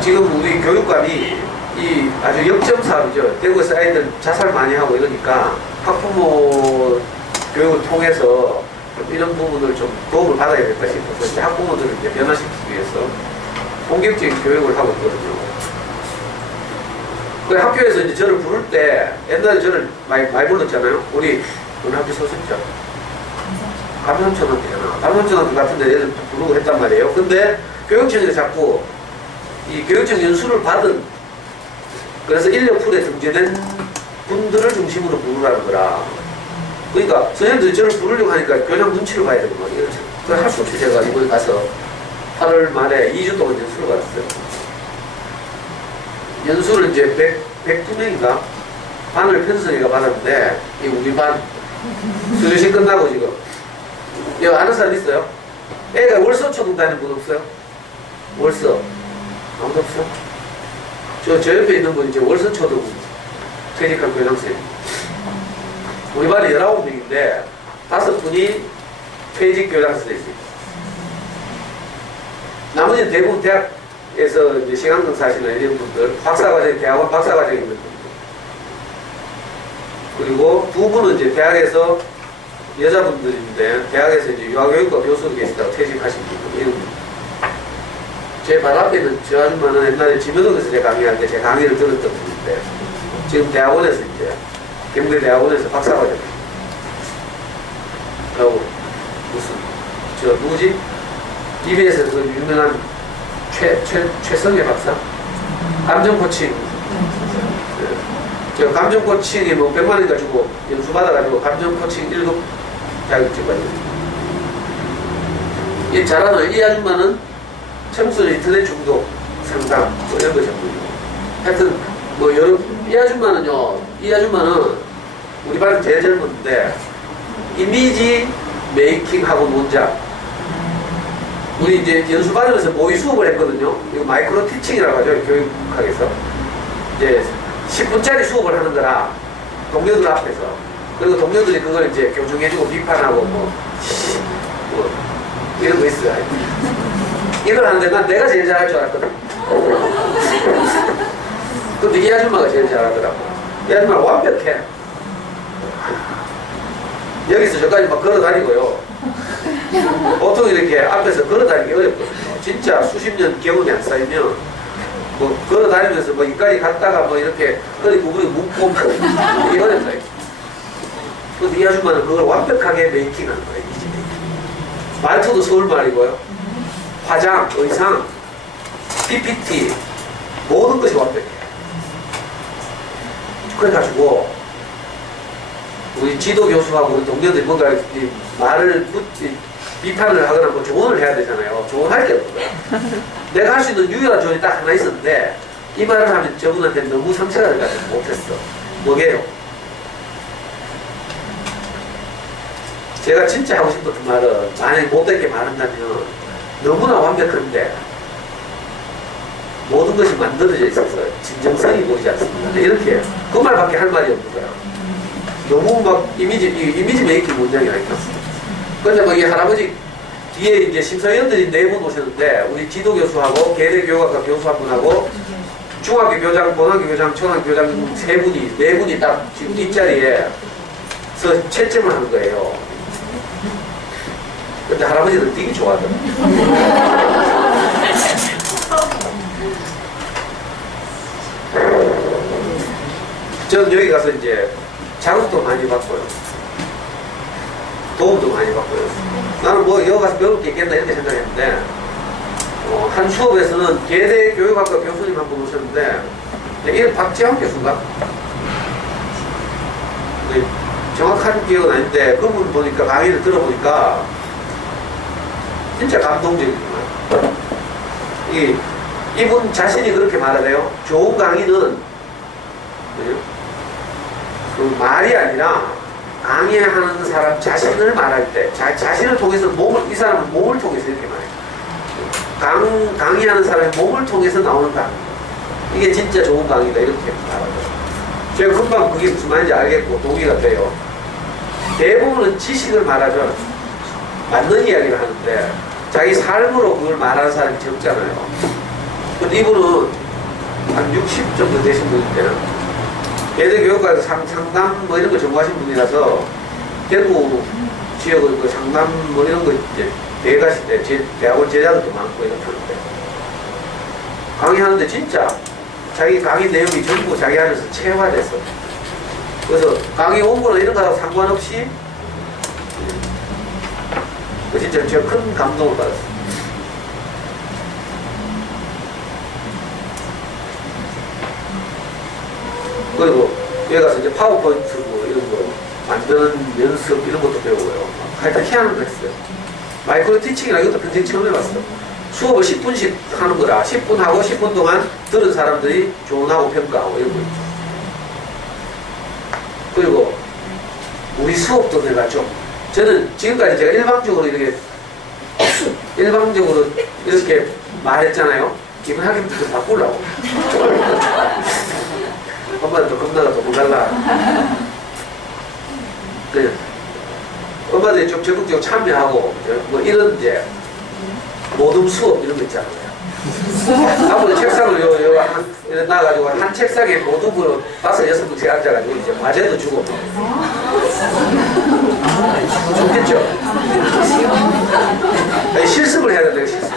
지금 우리 교육감이 이 아주 역점 사업이죠. 대구에서 아이들 자살 많이 하고 이러니까 학부모 교육을 통해서 이런 부분을 좀 도움을 받아야 될까 싶어서 이제 학부모들을 이제 변화시키기 위해서 본격적인 교육을 하고 있거든요. 그 학교에서 이제 저를 부를 때 옛날에 저를 많이 불렀잖아요. 우리 학교 서셨죠? 감삼초등학교잖아. 감삼초등학교 같은데 얘들 부르고 했단 말이에요. 근데 교육청에서 자꾸 이 교육청 연수를 받은 그래서 인력풀에 등재된 분들을 중심으로 부르라는 거라. 그러니까 선생님들이 저를 부르려고 하니까 교장 눈치를 봐야 되는 말이에요. 그걸 할 수 없이 제가 이번에 가서 8월 말에 2주 동안 연수를 받았어요. 연수를 이제 102명인가? 반을 편성해가 받았는데, 이 우리 반, 수료식 끝나고 지금. 여기 아는 사람 있어요? 애가 월서 초등 다니는 분 없어요? 월서. 아무도 없어? 저 옆에 있는 분 이제 월서 초등 퇴직한 교장선생님. 우리 반에 19명인데, 5분이 퇴직 교장선생님이에요. 나머지는 대부분 대학에서 이제 시간강 사시는 이런 분들, 박사과정, 대학원 박사과정에 있는 분들. 그리고 2분은 이제 대학에서 여자분들인데, 대학에서 이제 유아교육과 교수로 계시다가 퇴직하신 분들, 이런 분들. 제 발 앞에 있는 저 아줌마는 옛날에 지면동에서 제가 강의할 때 제 강의를 들었던 분인데, 지금 대학원에서 이제, 경대대학원에서 박사과정. 그리고 무슨, 누구지? EBS에서 그 유명한 최성애 박사? 감정 코칭. 저 감정 코칭에 뭐 100만 원 가지고 연수 받아가지고 감정 코칭 1급 자격증 받았어요. 이 잘하는 이 아줌마는 청소년 인터넷 중독 상담 뭐 이런 거 전문이고. 하여튼 뭐 이 아줌마는 우리 반 제일 젊은데 이미지 메이킹하고 논자. 우리 이제 연수 받으면서 모의 수업을 했거든요. 이거 마이크로 티칭이라고 하죠. 교육학에서. 이제 10분짜리 수업을 하는 거라 동료들 앞에서. 그리고 동료들이 그걸 이제 교정해주고 비판하고 뭐 이런 거 있어요. 이걸 하는데 난 내가 제일 잘할 줄 알았거든. 근데 이 아줌마가 제일 잘하더라고. 이 아줌마는 완벽해. 여기서 저까지 막 걸어 다니고요. 보통 이렇게 앞에서 걸어 다니기 어렵거든요. 진짜 수십 년 경험이 안 쌓이면 뭐 걸어 다니면서 뭐 이까지 갔다가 뭐 이렇게 허리 구부리 묶고 이게 어렵다. 근데 이 아줌마는 그걸 완벽하게 메이킹하는 거예요. 이지 메이킹. 말투도 서울말이고요. 화장, 의상, PPT 모든 것이 완벽해. 그래가지고 우리 지도 교수하고 우리 동료들이 뭔가 말을 비판을 하거나 뭐 조언을 해야 되잖아요. 조언할 게 없어요. 내가 할 수 있는 유일한 조언이 딱 하나 있었는데 이 말을 하면 저분한테 너무 상처가 돼가지고 못했어. 뭐게요? 제가 진짜 하고 싶었던 말은 만약에 못되게 말한다면 너무나 완벽한데 모든 것이 만들어져 있어서 진정성이 보이지 않습니다. 이렇게 그 말밖에 할 말이 없는 거야. 너무 막 이미지 메이킹 문장이라니까. 근데 뭐 이 할아버지 뒤에 이제 심사위원들이 4분 오셨는데 우리 지도 교수하고 계대 교육학과 교수 한 분하고 중학교 교장, 고등학교 교장, 초등학교 교장 4분이 딱 지금 뒷자리에 서 채점을 하는 거예요. 근데 할아버지들 되게 좋아하더라고요. 저는 여기 가서 이제 자극도 많이 받고요. 도움도 많이 받고요. 나는 뭐 여기 가서 배울 게 있겠다 이렇게 생각했는데 한 수업에서는 계대 교육학과 교수님 한 분 오셨는데 이름 박지환 교수인가? 정확한 기억은 아닌데 그분 보니까 강의를 들어보니까 진짜 감동적이구나. 이분 자신이 그렇게 말하래요. 좋은 강의는 그 말이 아니라 강의하는 사람 자신을 말할 때 자신을 통해서 이 사람은 몸을 통해서 이렇게 말해요. 강의하는 사람의 몸을 통해서 나오는 강의. 이게 진짜 좋은 강의다 이렇게 말하죠. 제가 금방 그게 무슨 말인지 알겠고 동의가 돼요. 대부분은 지식을 말하죠. 맞는 이야기를 하는데 자기 삶으로 그걸 말하는 사람이 적잖아요. 근데 이분은 한 60 정도 되신 분인데 예대 교육과에서 상담 뭐 이런 거 전공하신 분이라서 대구 지역의 그 상담 뭐 이런 거 이제 대가시 때 대학원 제자들도 많고 이렇게 하는데 강의하는데 진짜 자기 강의 내용이 전부 자기 안에서 체화됐어. 그래서 강의 원고나 이런 거하고 상관없이 그 진짜 제가 큰 감동을 받았어요. 그리고 여기 가서 이제 파워포인트 뭐 이런 거 만드는 연습 이런 것도 배우고요. 하여튼 희한한 거 했어요. 마이크로 티칭이나 이것도 굉장히 처음 해봤어요. 수업을 10분씩 하는 거라 10분 하고 10분 동안 들은 사람들이 조언하고 평가하고 이런 거 있죠. 그리고 우리 수업도 내가 좀 저는 지금까지 제가 일방적으로 이렇게 말했잖아요. 기분 하긴 좀 바꾸려고. 엄마도 겁나가 도망갈라. 네. 엄마들이 좀 적극적으로 참여하고 뭐 이런 이제 모둠 수업 이런 거 있잖아요. 아무도 책상을 이렇게 나가지고 한 책상에 모둠으로 5, 6분씩 앉아가지고 이제 과제도 주고 좋겠죠? 아니, 실습을 해야 된다. 실습.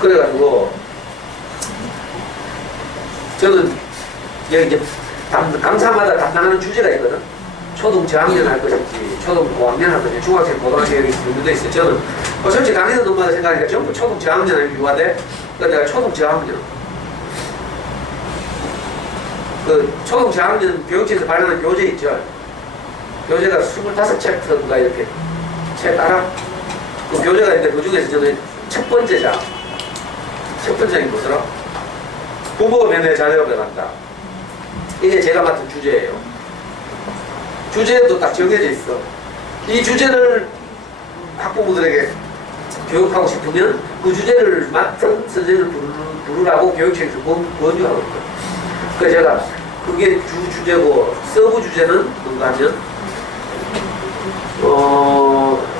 그래가지고 저는 여기 이제 강사마다 담당하는 주제가 있거든. 초등 저학년 할 것인지 초등 고학년 할 것인지 중학생 고등학생 이렇게 분류되어 있어요. 저는 솔직히 강의도 너무나 생각하니까 전부 초등 저학년에 유화돼. 그러니까 내가 초등 저학년 그 초등 저학년 교육청에서 발행하는 교재 있죠. 교재가 25챕터인가 이렇게 책 알아? 그 교재가 있는데 그 중에서 저는 첫 번째 장이 뭐더라? 부모가 면회 자녀를 간다. 이게 제가 맡은 주제예요. 주제도 딱 정해져 있어. 이 주제를 학부모들에게 교육하고 싶으면 그 주제를 맡은 선생님을 부르라고 교육청에서 권유하고 있거든요. 그래서 제가 그게 주제고 서브 주제는 뭔가 하면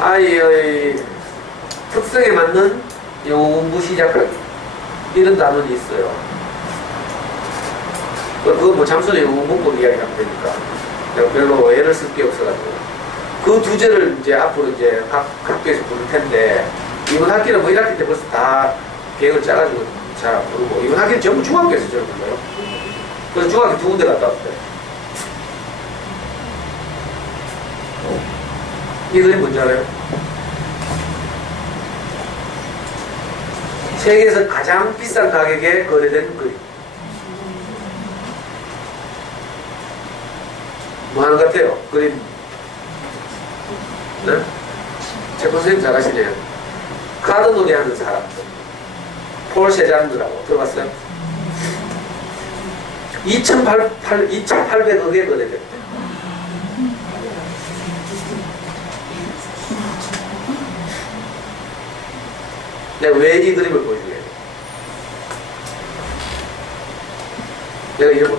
아이의 특성에 맞는 영어 공부 시작하기 이런 단원이 있어요. 그거 뭐 잠수는 영어 문법 이야기하면 되니까 내가 별로 애를 쓸 게 없어가지고 그 주제를 이제 앞으로 이제 각 학교에서 부를 텐데 이번 학기는 뭐 1학기 때 벌써 다 계획을 짜가지고 자 부르고 이번 학기는 전부 중학교에서 저를 불러요. 그래서 중학교 2군데 갔다 왔어요. 이 그림 뭔지 알아요? 세계에서 가장 비싼 가격에 거래된 그림. 뭐 하는 것 같아요? 그림. 네? 제 선생님 잘하시네요. 카드 놀이 하는 사람. 폴 세잔드라고 들어봤어요? 2,800억에 거래됐대. 내가 왜 이 그림을 보여주게? 내가 이번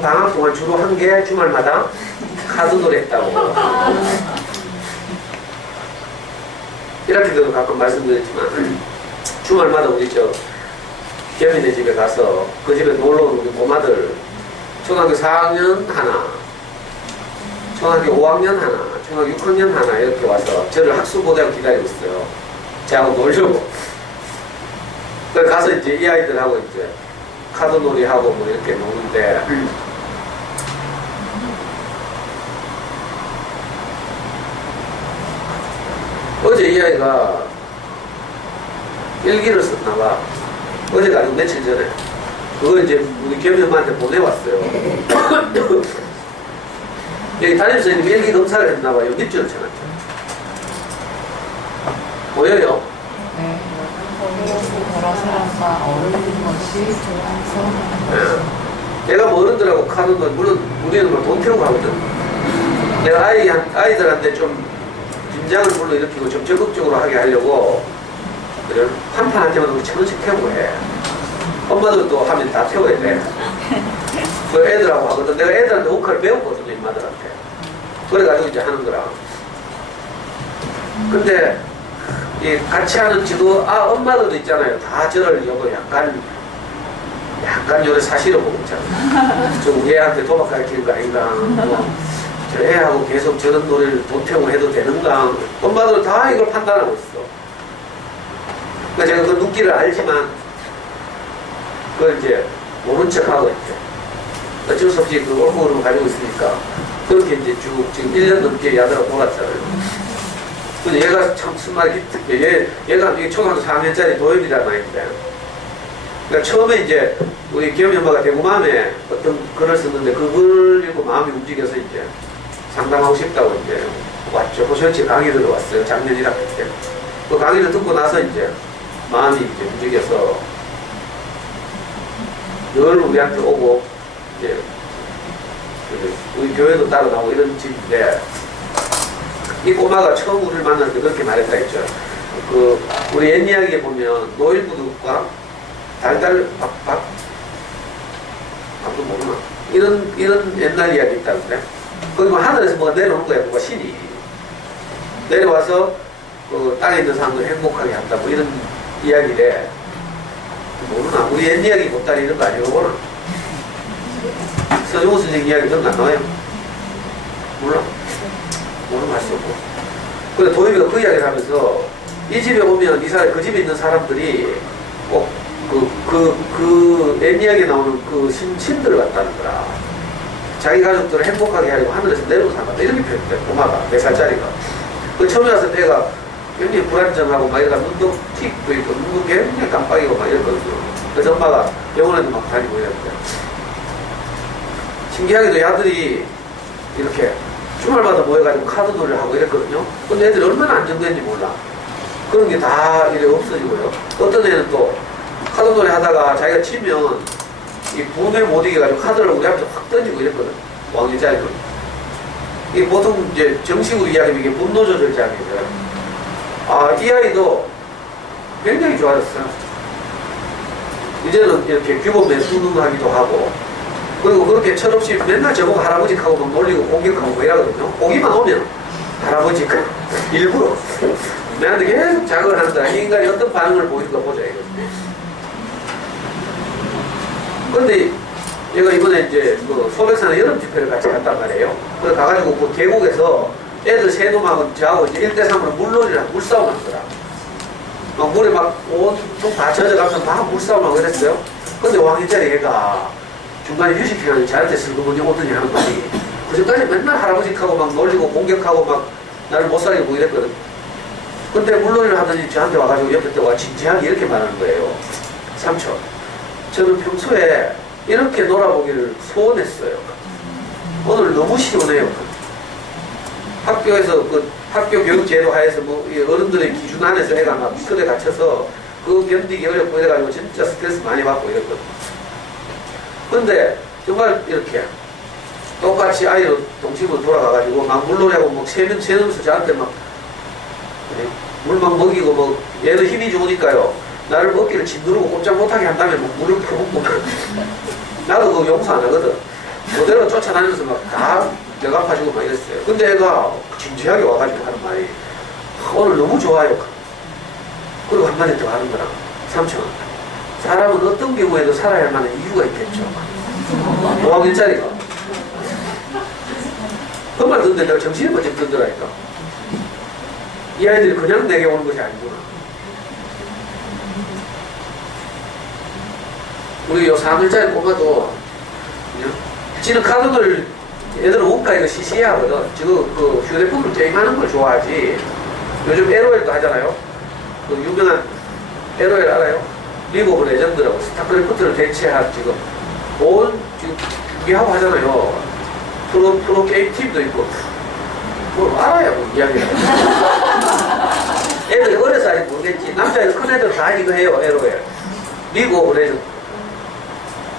방학 동안 주로 한 게 주말마다 카드놀이 했다고. 이렇게도 가끔 말씀드렸지만 주말마다 우리 겸이네 집에 가서 그 집에 놀러 오는 우리 꼬마들 초등학교 4학년 하나, 초등학교 5학년 하나, 초등학교 6학년 하나 이렇게 와서 저를 학수고대하고 기다리고 있어요. 저하고 놀려고. 그래서 가서 이제 이 아이들하고 이제 카드놀이 하고 뭐 이렇게 노는데 어제 이 아이가 일기를 썼나봐. 어제가 아니고 며칠 전에 그걸 이제 우리 겸임한테 보내왔어요. 여기 담임선생님이 일기 검사를 했나봐요. 밑줄을 쳐놨죠. 보여요? 네. 여러 사람과 어울리는 것이 좋아서. 네. 내가 뭐 어른들하고 카드놀이 물론 우리는 뭐 돈 태우고 하거든. 내가 아이들한테 좀 긴장을 불러일으키고 좀 적극적으로 하게 하려고 한판 할 때마다 1,000원씩 태우고 해. 엄마들도 하면 다 태워야 돼. 그 애들하고 하거든. 내가 애들한테 워크를 배웠거든요, 임마들한테. 그래가지고 이제 하는 거라. 근데 같이 하는 지도, 엄마들도 있잖아요. 다 저를 여보 약간 요래 사실을 보고 있잖아요. 좀 우리 애한테 도박 가르치는 거 아닌가. 뭐, 저 애하고 계속 저런 노래를 도태고 해도 되는가. 엄마들 다 이걸 판단하고 있어. 그러니까 제가 그 눈길을 알지만, 그걸 이제 모른 척하고 이제 어쩔 수 없이 그 올무를 가지고 있으니까 그렇게 이제 쭉 지금 1년 넘게 야자가 돌았잖아요. 근데 얘가 참 순말 기특해. 얘가 초등학교 4학년짜리 도엽이란 아이인데. 그러니까 처음에 이제 우리 기업이 엄마가 대구맘에 어떤 글을 썼는데 그 글 읽고 마음이 움직여서 이제 상담하고 싶다고 이제 왔죠. 호시원치 강의 들어왔어요. 작년 1학기 때. 그 강의를 듣고 나서 이제 마음이 이제 움직여서 늘 우리한테 오고 이제 우리 교회도 따로 나오고 이런 집인데 이 꼬마가 처음 우리를 만날 때 그렇게 말했다 했죠. 그 우리 옛 이야기에 보면 노일구두과 달달 박박 아무도 모르나 이런 옛날 이야기 있다는데 거기 뭐 하늘에서 뭐가 내려오는 거야. 뭐가 신이 내려와서 그 땅에 있는 사람들 행복하게 한다 뭐 이런 이야기래. 모르나? 우리 옛 이야기 못다리 이런 거 아니고 모르나? 서정호 선생 이야기 그런 거 안 나와요? 몰라? 모르면 할 수 없고. 근데 도엽이가 그 이야기를 하면서 이 집에 오면 그 집에 있는 사람들이 꼭 옛 이야기에 나오는 그 신들을 갖다는 거라. 자기 가족들을 행복하게 하려고 하늘에서 내려온 사람 같다. 이렇게 표현돼. 꼬마가 4살짜리가. 그 처음에 와서 내가 굉장히 불안정하고 막 이러다 눈도 틱도 있고 눈도 굉장히 깜빡이고 막 이랬거든요. 그래서 엄마가 병원에도 막 다니고 이랬는데 신기하게도 야들이 이렇게 주말마다 모여가지고 카드 놀이를 하고 이랬거든요. 근데 애들이 얼마나 안정된지 몰라. 그런 게 다 이래 없어지고요. 어떤 애는 또 카드 놀이 하다가 자기가 치면 이 분에 못 이겨가지고 카드를 우리 앞에서 확 던지고 이랬거든. 왕리자리는. 이게 보통 이제 정식으로 이야기하면 이게 분노 조절 장애예요. 이 아이도 굉장히 좋아졌어요. 이제는 이렇게 규범에 순응하기도 하고, 그리고 그렇게 철없이 맨날 저보고 할아버지하고 막 놀리고 공격하고 뭐 이러거든요. 고기만 오면 할아버지 일부러 내한테 계속 자극을 한다. 이 인간이 어떤 반응을 보이는가 보자 이거죠. 근데 얘가 이번에 이제 그 소백산에 여름 집회를 같이 갔단 말이에요. 그래서 가가지고 그 계곡에서 애들 세 놈하고 저하고 이제 1대3으로 물놀이랑 물싸움 하더라. 막 물에 막 온통 다 젖어가면서 막 물싸움하고 그랬어요. 근데 왕일자리 얘가 중간에 휴식 시간에 저한테 슬그머니 오더니 하는 거지. 그 전까지 맨날 할아버지하고 막 놀리고 공격하고 막 나를 못 살리고 이랬거든. 근데 물놀이를 하더니 저한테 와가지고 옆에 때 와 진지하게 이렇게 말하는 거예요. 삼촌, 저는 평소에 이렇게 놀아보기를 소원했어요. 오늘 너무 시원해요. 학교에서 그 학교 교육 제도 하에서 뭐 어른들의 기준 안에서 애가 막 틀에 갇혀서 그 견디기 어렵고 이래가지고 진짜 스트레스 많이 받고 이랬거든. 근데 정말 이렇게 똑같이 아이로 동심으로 돌아가가지고 막 물놀이하고 막 세면서 저한테 막 물 막 먹이고 뭐 얘는 힘이 좋으니까요. 나를 먹기를 짓누르고 꼼짝 못하게 한 다음에 막 물을 퍼붓고 나도 그거 용서 안 하거든. 그대로 쫓아다니면서 막 다 내가 아파지고 막 이랬어요. 근데 애가 진지하게 와가지고 하는 말이 오늘 너무 좋아요. 그리고 한마디 더 하는 거랑 삼촌, 사람은 어떤 경우에도 살아야 할 만한 이유가 있겠죠. 5학년짜리가 그 말 듣는데 내가 정신이 번쩍 들더라니까. 이 아이들이 그냥 내게 오는 것이 아니구나. 우리 요 4학년짜리 꼬마도 지는 카드를 애들은 원가 이거 시시하거든. 지금 그 휴대폰으로 게임하는 걸 좋아하지. 요즘 LOL도 하잖아요. 그 유명한 LOL 알아요? 리그 오브 레전드라고 스타크래프트를 대체한 지금 지금 준비하고 하잖아요. 프로 게임 팀도 있고 뭘 알아야 뭐 이야기를 애들이 어려서 아직 모르겠지. 남자애들 큰 애들 다 이거 해요. LOL 리그 오브 레전드.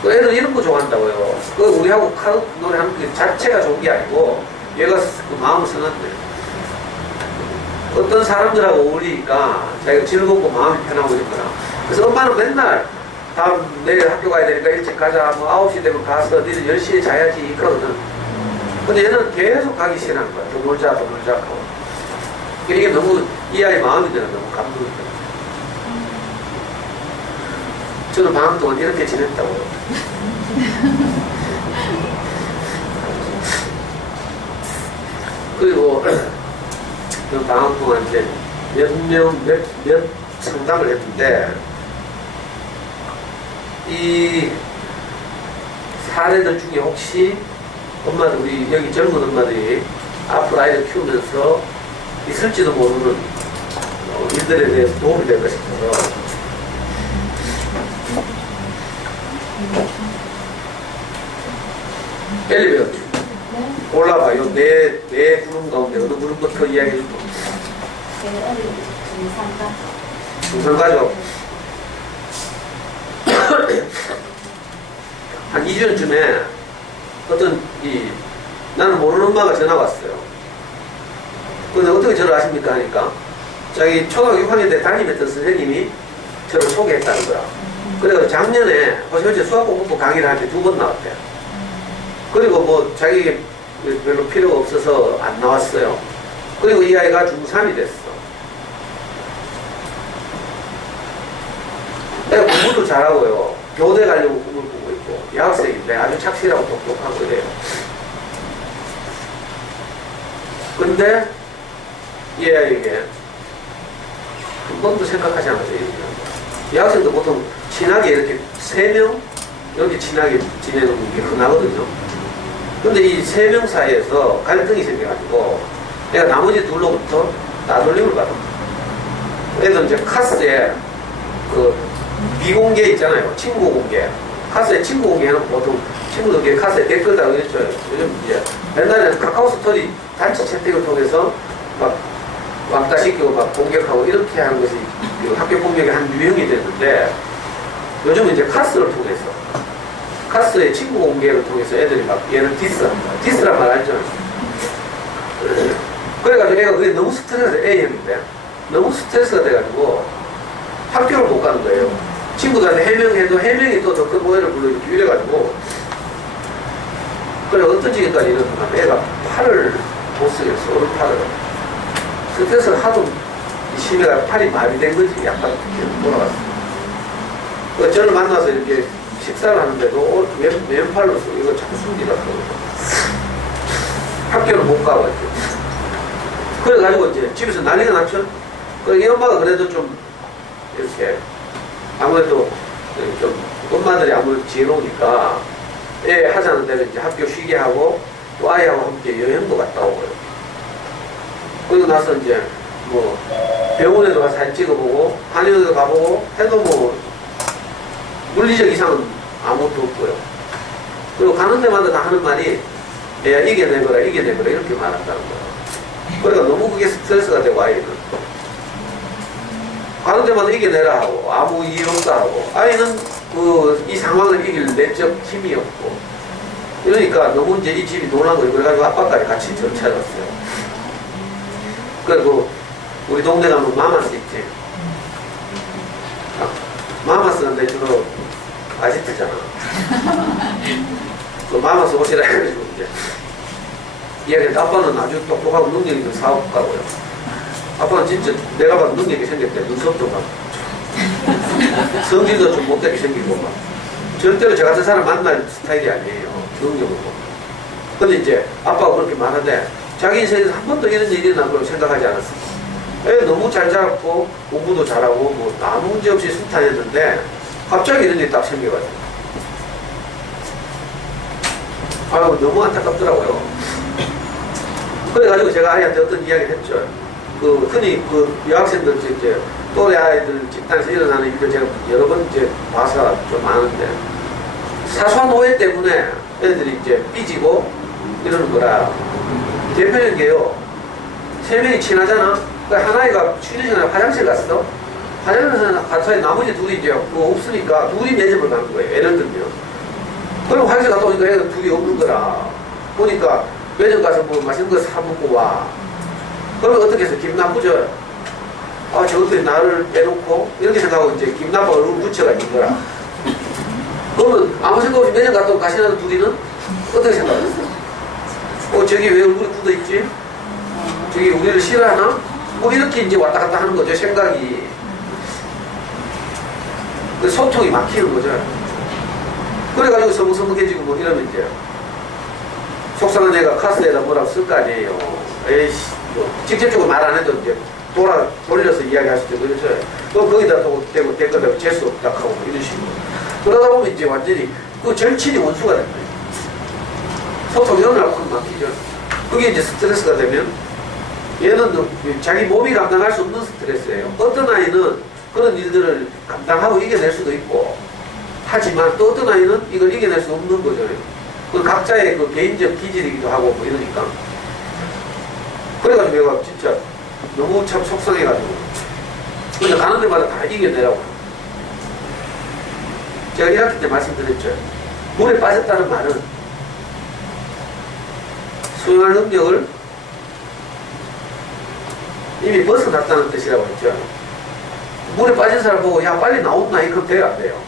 그 애들 이런 거 좋아한다고요. 그 우리하고 카드 노래하는 게 자체가 좋은 게 아니고 얘가 그 마음을 써놨네. 어떤 사람들하고 어울리니까 자기가 즐겁고 마음이 편하고 이런 거라. 그래서 엄마는 맨날 내일 학교 가야 되니까 일찍 가자. 뭐 9시 되면 가서 니는 10시에 자야지 이거거든. 근데 얘는 계속 가기 싫어하는 거야. 더 놀자 하고. 이게 너무 이 아이 마음이 내가 너무 감동이 돼요. 저는 방학 동안 이렇게 지냈다고요. 그리고 그 방학 동안 이제 몇 상담을 했는데 이 사례들 중에 혹시 엄마들, 우리 여기 젊은 엄마들이 앞으로 아이를 키우면서 있을지도 모르는 일들에 대해서 도움이 될 것 싶어서 엘리베이터 올라봐요. 내 구름 가운데 어느 구름부터 이야기해주고. 중산가족. 한 2년 전에 어떤 나는 모르는 엄마가 전화 왔어요. 근데 어떻게 저를 아십니까 하니까 자기 초등학교 6학년 때 담임했던 선생님이 저를 소개했다는 거야. 그래서 작년에 호시호시 수학 공부 강의를 할 때 2번 나왔대요. 그리고 뭐 자기 별로 필요가 없어서 안 나왔어요. 그리고 이 아이가 중3이 됐어. 내가 공부도 잘하고요. 교대 가려고 꿈을 꾸고 있고 여학생인데 아주 착실하고 똑똑하고 이래요. 근데 이 아이에게 한 번도 생각하지 않아서 이렇게 합니다. 여학생도 보통 친하게 이렇게 3명 이렇게 친하게 지내는 게 흔하거든요. 근데 이 3명 사이에서 갈등이 생겨가지고 내가 나머지 둘로부터 나돌림을 받아. 애들 이제 카스에 그 비공개 있잖아요. 친구 공개. 카스에 친구 공개는 보통 친구들끼리 카스에 댓글 달고 이랬죠. 요즘 이제 옛날에는 카카오 스토리 단체 채팅을 통해서 막 왕따시키고 막 공격하고 이렇게 하는 것이 그 학교 폭력의 한 유형이 됐는데 요즘은 이제 카스를 통해서 카스의 친구 공개를 통해서 애들이 막 얘를 디스합니다. 디스란 말 알죠? 그래가지고 애가 그게 너무 스트레스가 돼. A형인데 너무 스트레스가 돼가지고 학교를 못 가는 거예요. 친구들한테 해명해도 해명이 또 더 큰 오해를 불러일으키고 이래가지고 그래 어떤 지경까지 이러는가 애가 팔을 못 쓰겠어. 오른팔을 스트레스를 하도 심해가 팔이 마비된 거지. 약간 이렇게 돌아갔어. 저를 만나서 이렇게 식사를 하는데도 왼팔로 쓰고 이거 자꾸 숨기라고 학교를 못 가가지고 그래가지고 이제 집에서 난리가 났죠. 이 엄마가 그래도 좀 이렇게 아무래도 좀 엄마들이 아무래도 지혜로우니까 애 하자는 데는 이제 학교 쉬게 하고 또 아이하고 함께 여행도 갔다 오고요. 그리고 나서 이제 뭐 병원에도 가서 사진 찍어보고 한의원에도 가보고 해도 뭐 물리적 이상은 아무것도 없고요. 그리고 가는 데마다 다 하는 말이 야 이겨내거라 이겨내거라 이렇게 말한다는 거예요. 그러니까 너무 그게 스트레스가 되고 아이는 가는 데마다 이겨내라 하고 아무 이유 없다 하고 아이는 이 상황을 이길 내적 힘이 없고 이러니까 너무 이제 이 집이 놀라고 그래가지고 아빠까지 같이 전차렸어요. 그리고 우리 동네 가면 마마스 있지. 마마스는 내 주로 아지트잖아. 그 마마스 오시라 해가지고 이제 이야기했는데 아빠는 아주 똑똑하고 능력 있는 사업가고요. 아빠는 진짜 내가 봐도 능력이 생겼대. 눈썹도 막 성질도 좀 못되게 생기고 막 절대로 저 같은 사람 만날 스타일이 아니에요. 능력으로. 근데 이제 아빠가 그렇게 말하는데 자기 인생에서 한 번도 이런 일이 일어난 걸 생각하지 않았어. 애 너무 잘 자랐고 공부도 잘하고 뭐 아무 문제 없이 순탄했는데 갑자기 이런 일이 딱 생겨가지고 아유 너무 안타깝더라고요. 그래가지고 제가 아이한테 어떤 이야기를 했죠. 흔히 여학생들 이제 또래 아이들 집단에서 일어나는 일들 제가 여러 번 이제 봐서 좀 아는데 사소한 오해 때문에 애들이 이제 삐지고 이러는 거라. 대표적인 게요. 3명이 친하잖아. 그러니까 하나이가 쉬는 시간에 화장실 갔어. 화장실 가서 나머지 둘이 이제 없으니까 둘이 매점을 가는 거예요. 예를 들면. 그럼 화장실 갔다 오니까 애가 둘이 없는 거라. 보니까 매점 가서 뭐 맛있는 거 사 먹고 와. 그러면 어떻게 해서 기분 나쁘죠? 아, 저것들이 나를 빼놓고 이렇게 생각하고 이제 기분 나빠 얼굴 묻혀가 있는 거라. 그러면 아무 생각 없이 매점 갔다 온 가시나는 둘이는 어떻게 생각하겠어요? 저기 왜 얼굴이 굳어있지? 저기 우리를 싫어하나? 뭐 이렇게 이제 왔다 갔다 하는 거죠, 생각이. 소통이 막히는 거죠. 그래가지고 서먹서먹해지고 뭐 이러면 이제 속상한 애가 카스에다 뭐라고 쓸 거 아니에요. 에이씨, 뭐 직접적으로 말 안 해도 이제 돌려서 이야기할 수도 있고 그렇죠. 또 거기다 또 대고 댓글대고 재수 없다 하고 뭐 이런 식으로. 그러다 보면 이제 완전히 그 절친이 원수가 됩니다. 소통이 어느 날 확 막히죠. 그게 이제 스트레스가 되면 얘는 자기 몸이 감당할 수 없는 스트레스예요. 어떤 아이는 그런 일들을 감당하고 이겨낼 수도 있고 하지만 또 어떤 아이는 이걸 이겨낼 수 없는 거죠. 그 각자의 그 개인적 기질이기도 하고 뭐 이러니까. 그래가지고 내가 진짜 너무 참 속상해가지고 근데 가는 데마다 다 이겨내라고. 제가 1학기 때 말씀드렸죠. 물에 빠졌다는 말은 수용할 능력을 이미 벗어났다는 뜻이라고 했죠. 물에 빠진 사람 보고 야 빨리 나온나 이거 돼야 안 돼요.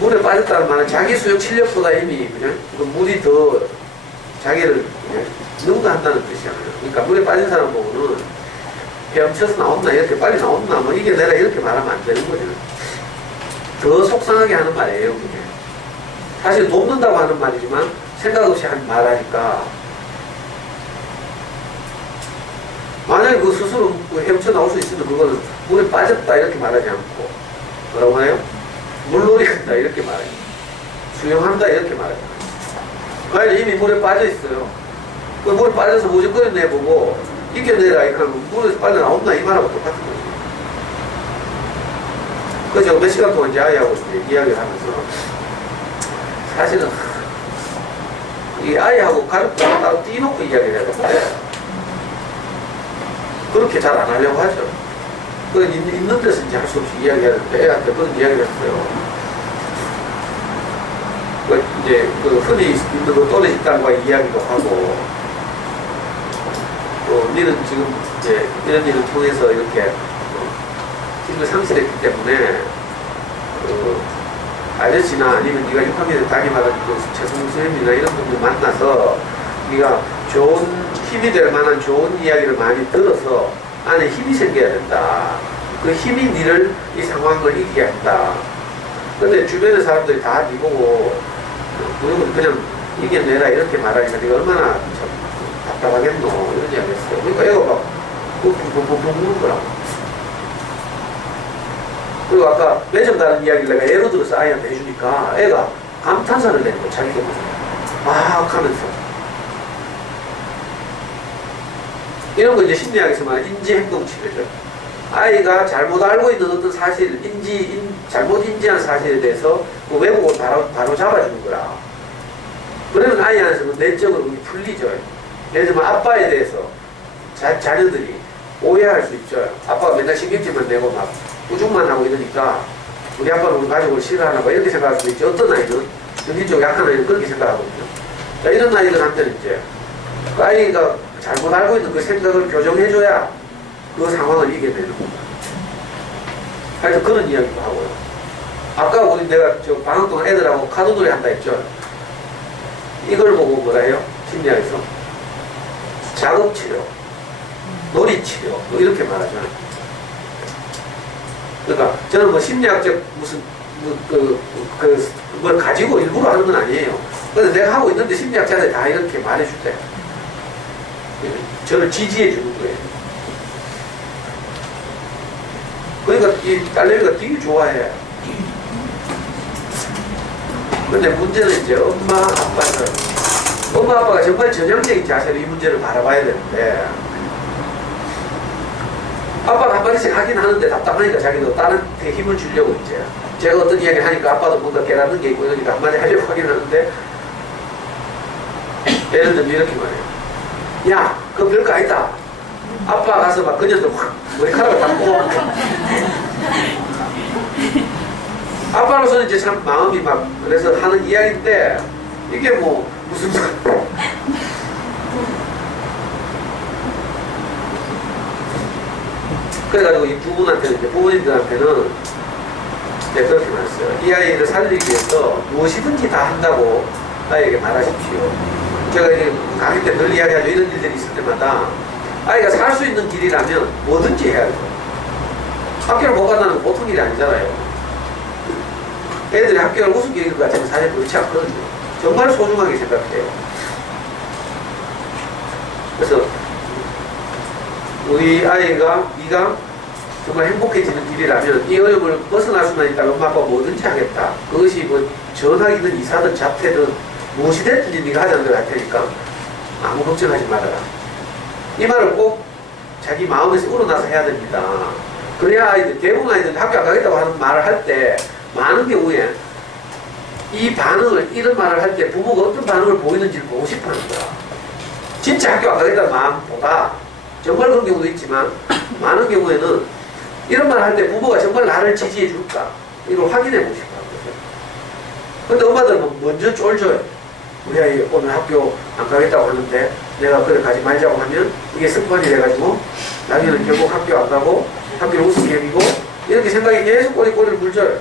물에 빠졌다는 말은 자기 수용 실력보다 이미 그냥 물이 더 자기를 능가한다는 뜻이잖아요. 그러니까 물에 빠진 사람 보고는 헤엄쳐서 나온나 이렇게 빨리 나온나 뭐 이겨내라 이렇게 말하면 안 되는 거죠. 더 속상하게 하는 말이에요. 그게 사실 돕는다고 하는 말이지만 생각 없이 말하니까 만약에 그 스스로 헤엄쳐 나올 수 있으면 그거는 물에 빠졌다 이렇게 말하지 않고 뭐라고 해요? 물놀이 한다 이렇게 말해요. 수영한다 이렇게 말해요. 아니 이미 물에 빠져 있어요. 그 물에 빠져서 무조건 내보고 이겨내라 이렇게 하면 물에서 빨리 나온다 이 말하고 똑같은 거죠. 그래서 몇 시간 동안 이제 아이하고 이야기를 하면서 사실은 이 아이하고 가족도 따로 띄놓고 이야기를 해야 되는데 그렇게 잘 안 하려고 하죠. 그 있는 데서 이제 할 수 없이 이야기하는데 애한테 그런 이야기를 했어요. 그 이제 그 흔히 있는 그 또래 집단과 이야기도 하고 또 니는 지금 이제 이런 일을 통해서 이렇게 힘을 상실했기 때문에 그 아저씨나 아니면 네가 6학년에 담임하던 그 최승우 선생님이나 이런 분들 만나서 네가 좋은 힘이 될 만한 좋은 이야기를 많이 들어서 안에 힘이 생겨야 된다. 그 힘이 니를 이 상황을 이기게 한다. 근데 주변의 사람들이 다 니 보고 무조건 그냥 이겨내라 이렇게 말하니까 네가 얼마나 참 답답하겠노 이런 이야기 했어요. 그러니까 애가 막 붕붕붕붕 우는 거라고. 그리고 아까 매점 다른 이야기를 내가 예로 들어서 아이한테 해주니까 애가 감탄사를 내는 거야. 자기도 막 하면서 이런 거 이제 심리학에서 말하는 인지행동치료죠. 아이가 잘못 알고 있는 어떤 사실, 잘못 인지한 사실에 대해서 그 왜곡을 바로 잡아주는 거라. 그러면 아이 안에서는 내적으로 풀리죠. 예를 들면 아빠에 대해서 자녀들이 오해할 수 있죠. 아빠가 맨날 신경질만 내고 막 우중만 하고 이러니까 우리 아빠는 우리 가족을 싫어하나 봐 이렇게 생각할 수도 있죠. 어떤 아이는 정신적으로 약한 아이는 그렇게 생각하거든요. 자, 이런 아이들한테는 이제 그 아이가 잘못 알고 있는 그 생각을 교정해줘야 그 상황을 이겨내는 겁니다. 그래서 그런 이야기도 하고요. 아까 내가 저 방학 동안 애들하고 카드놀이 한다 했죠. 이걸 보고 뭐라 해요? 심리학에서 작업치료, 놀이치료 뭐 이렇게 말하죠. 그러니까 저는 뭐 심리학적 무슨 뭘 가지고 일부러 하는 건 아니에요. 근데 내가 하고 있는데 심리학자들이 다 이렇게 말해줄 때 저를 지지해 주는 거예요. 그러니까 이 딸내미가 되게 좋아해. 근데 문제는 이제 엄마 아빠가 정말 전형적인 자세로 이 문제를 바라봐야 되는데 아빠가 한마디씩 하긴 하는데 답답하니까 자기도 딸한테 힘을 주려고 이제 제가 어떤 이야기를 하니까 아빠도 뭔가 깨닫는 게 있고 이러니까 한마디 하려고 하긴 하는데 예를 들면 이렇게 말해요. 야, 그거 별거 아니다. 아빠 가서 막 그녀도 확 머리카락을 다 뽑아먹게. 아빠로서는 이제 참 마음이 막 그래서 하는 이야기인데 이게 뭐 무슨 그래가지고 이 부부한테는 이제 부모님들한테는 이제 그렇게 말했어요. 이 아이를 살리기 위해서 무엇이든지 다 한다고 아이에게 말하십시오. 제가 이제 강의 때 늘 이야기하죠. 이런 일들이 있을 때마다 아이가 살 수 있는 길이라면 뭐든지 해야 돼요. 학교를 못 간다는 건 보통 일이 아니잖아요. 애들이 학교를 우습게 여길 것 같지만 사실 그렇지 않거든요. 정말 소중하게 생각해요. 그래서 우리 아이가 네가 정말 행복해지는 길이라면 이 어려움을 벗어날 수만 있다면 엄마 아빠가 뭐든지 하겠다. 그것이 뭐 전학이든 이사든 자퇴든 무엇이 됐든지 네가 하자는 대로 할 테니까 아무 걱정하지 말아라. 이 말을 꼭 자기 마음에서 우러나서 해야 됩니다. 그래야 아이들, 대부분 아이들 학교 안 가겠다고 하는 말을 할 때 많은 경우에 이 반응을, 이런 말을 할 때 부모가 어떤 반응을 보이는지를 보고 싶어 하는 거야. 진짜 학교 안 가겠다는 마음보다 정말 그런 경우도 있지만 많은 경우에는 이런 말을 할 때 부모가 정말 나를 지지해 줄까? 이걸 확인해 보고 싶어 하는 거죠. 근데 엄마들은 먼저 쫄줘요. 우리 아이 오늘 학교 안 가겠다고 하는데 내가 그래 가지 말자고 하면 이게 습관이 돼가지고 나중에는 결국 학교 안 가고 학교를 우습게 여기고 이렇게 생각이 계속 꼬리를 물져요.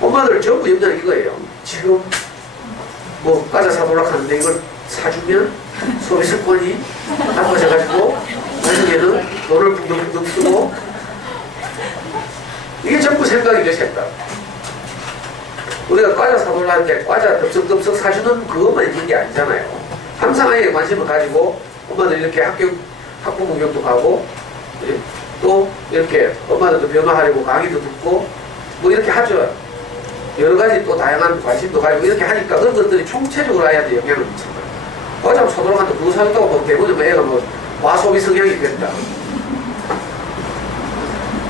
엄마들 전부 염려는 이거예요. 지금 뭐 과자 사달라고 하는데 이걸 사주면 소비 습관이 나빠져가지고 나중에는 돈을 붕덩붕덩 쓰고 이게 전부 생각이죠. 생각. 우리가 과자 사달라고 하는데 과자 덥석덥석 사주는 그것만 있는 게 아니잖아요. 항상 아이에 관심을 가지고 엄마들 이렇게 학부 구경도 가고 또 이렇게 엄마들도 변화하려고 강의도 듣고 뭐 이렇게 하죠. 여러 가지 또 다양한 관심도 가지고 이렇게 하니까 그런 것들이 총체적으로 아이한테 영향을 미친다. 과자 사달라고 하는데 그거 사줬다고 뭐 대부분 애가 뭐 과소비 성향이 된다.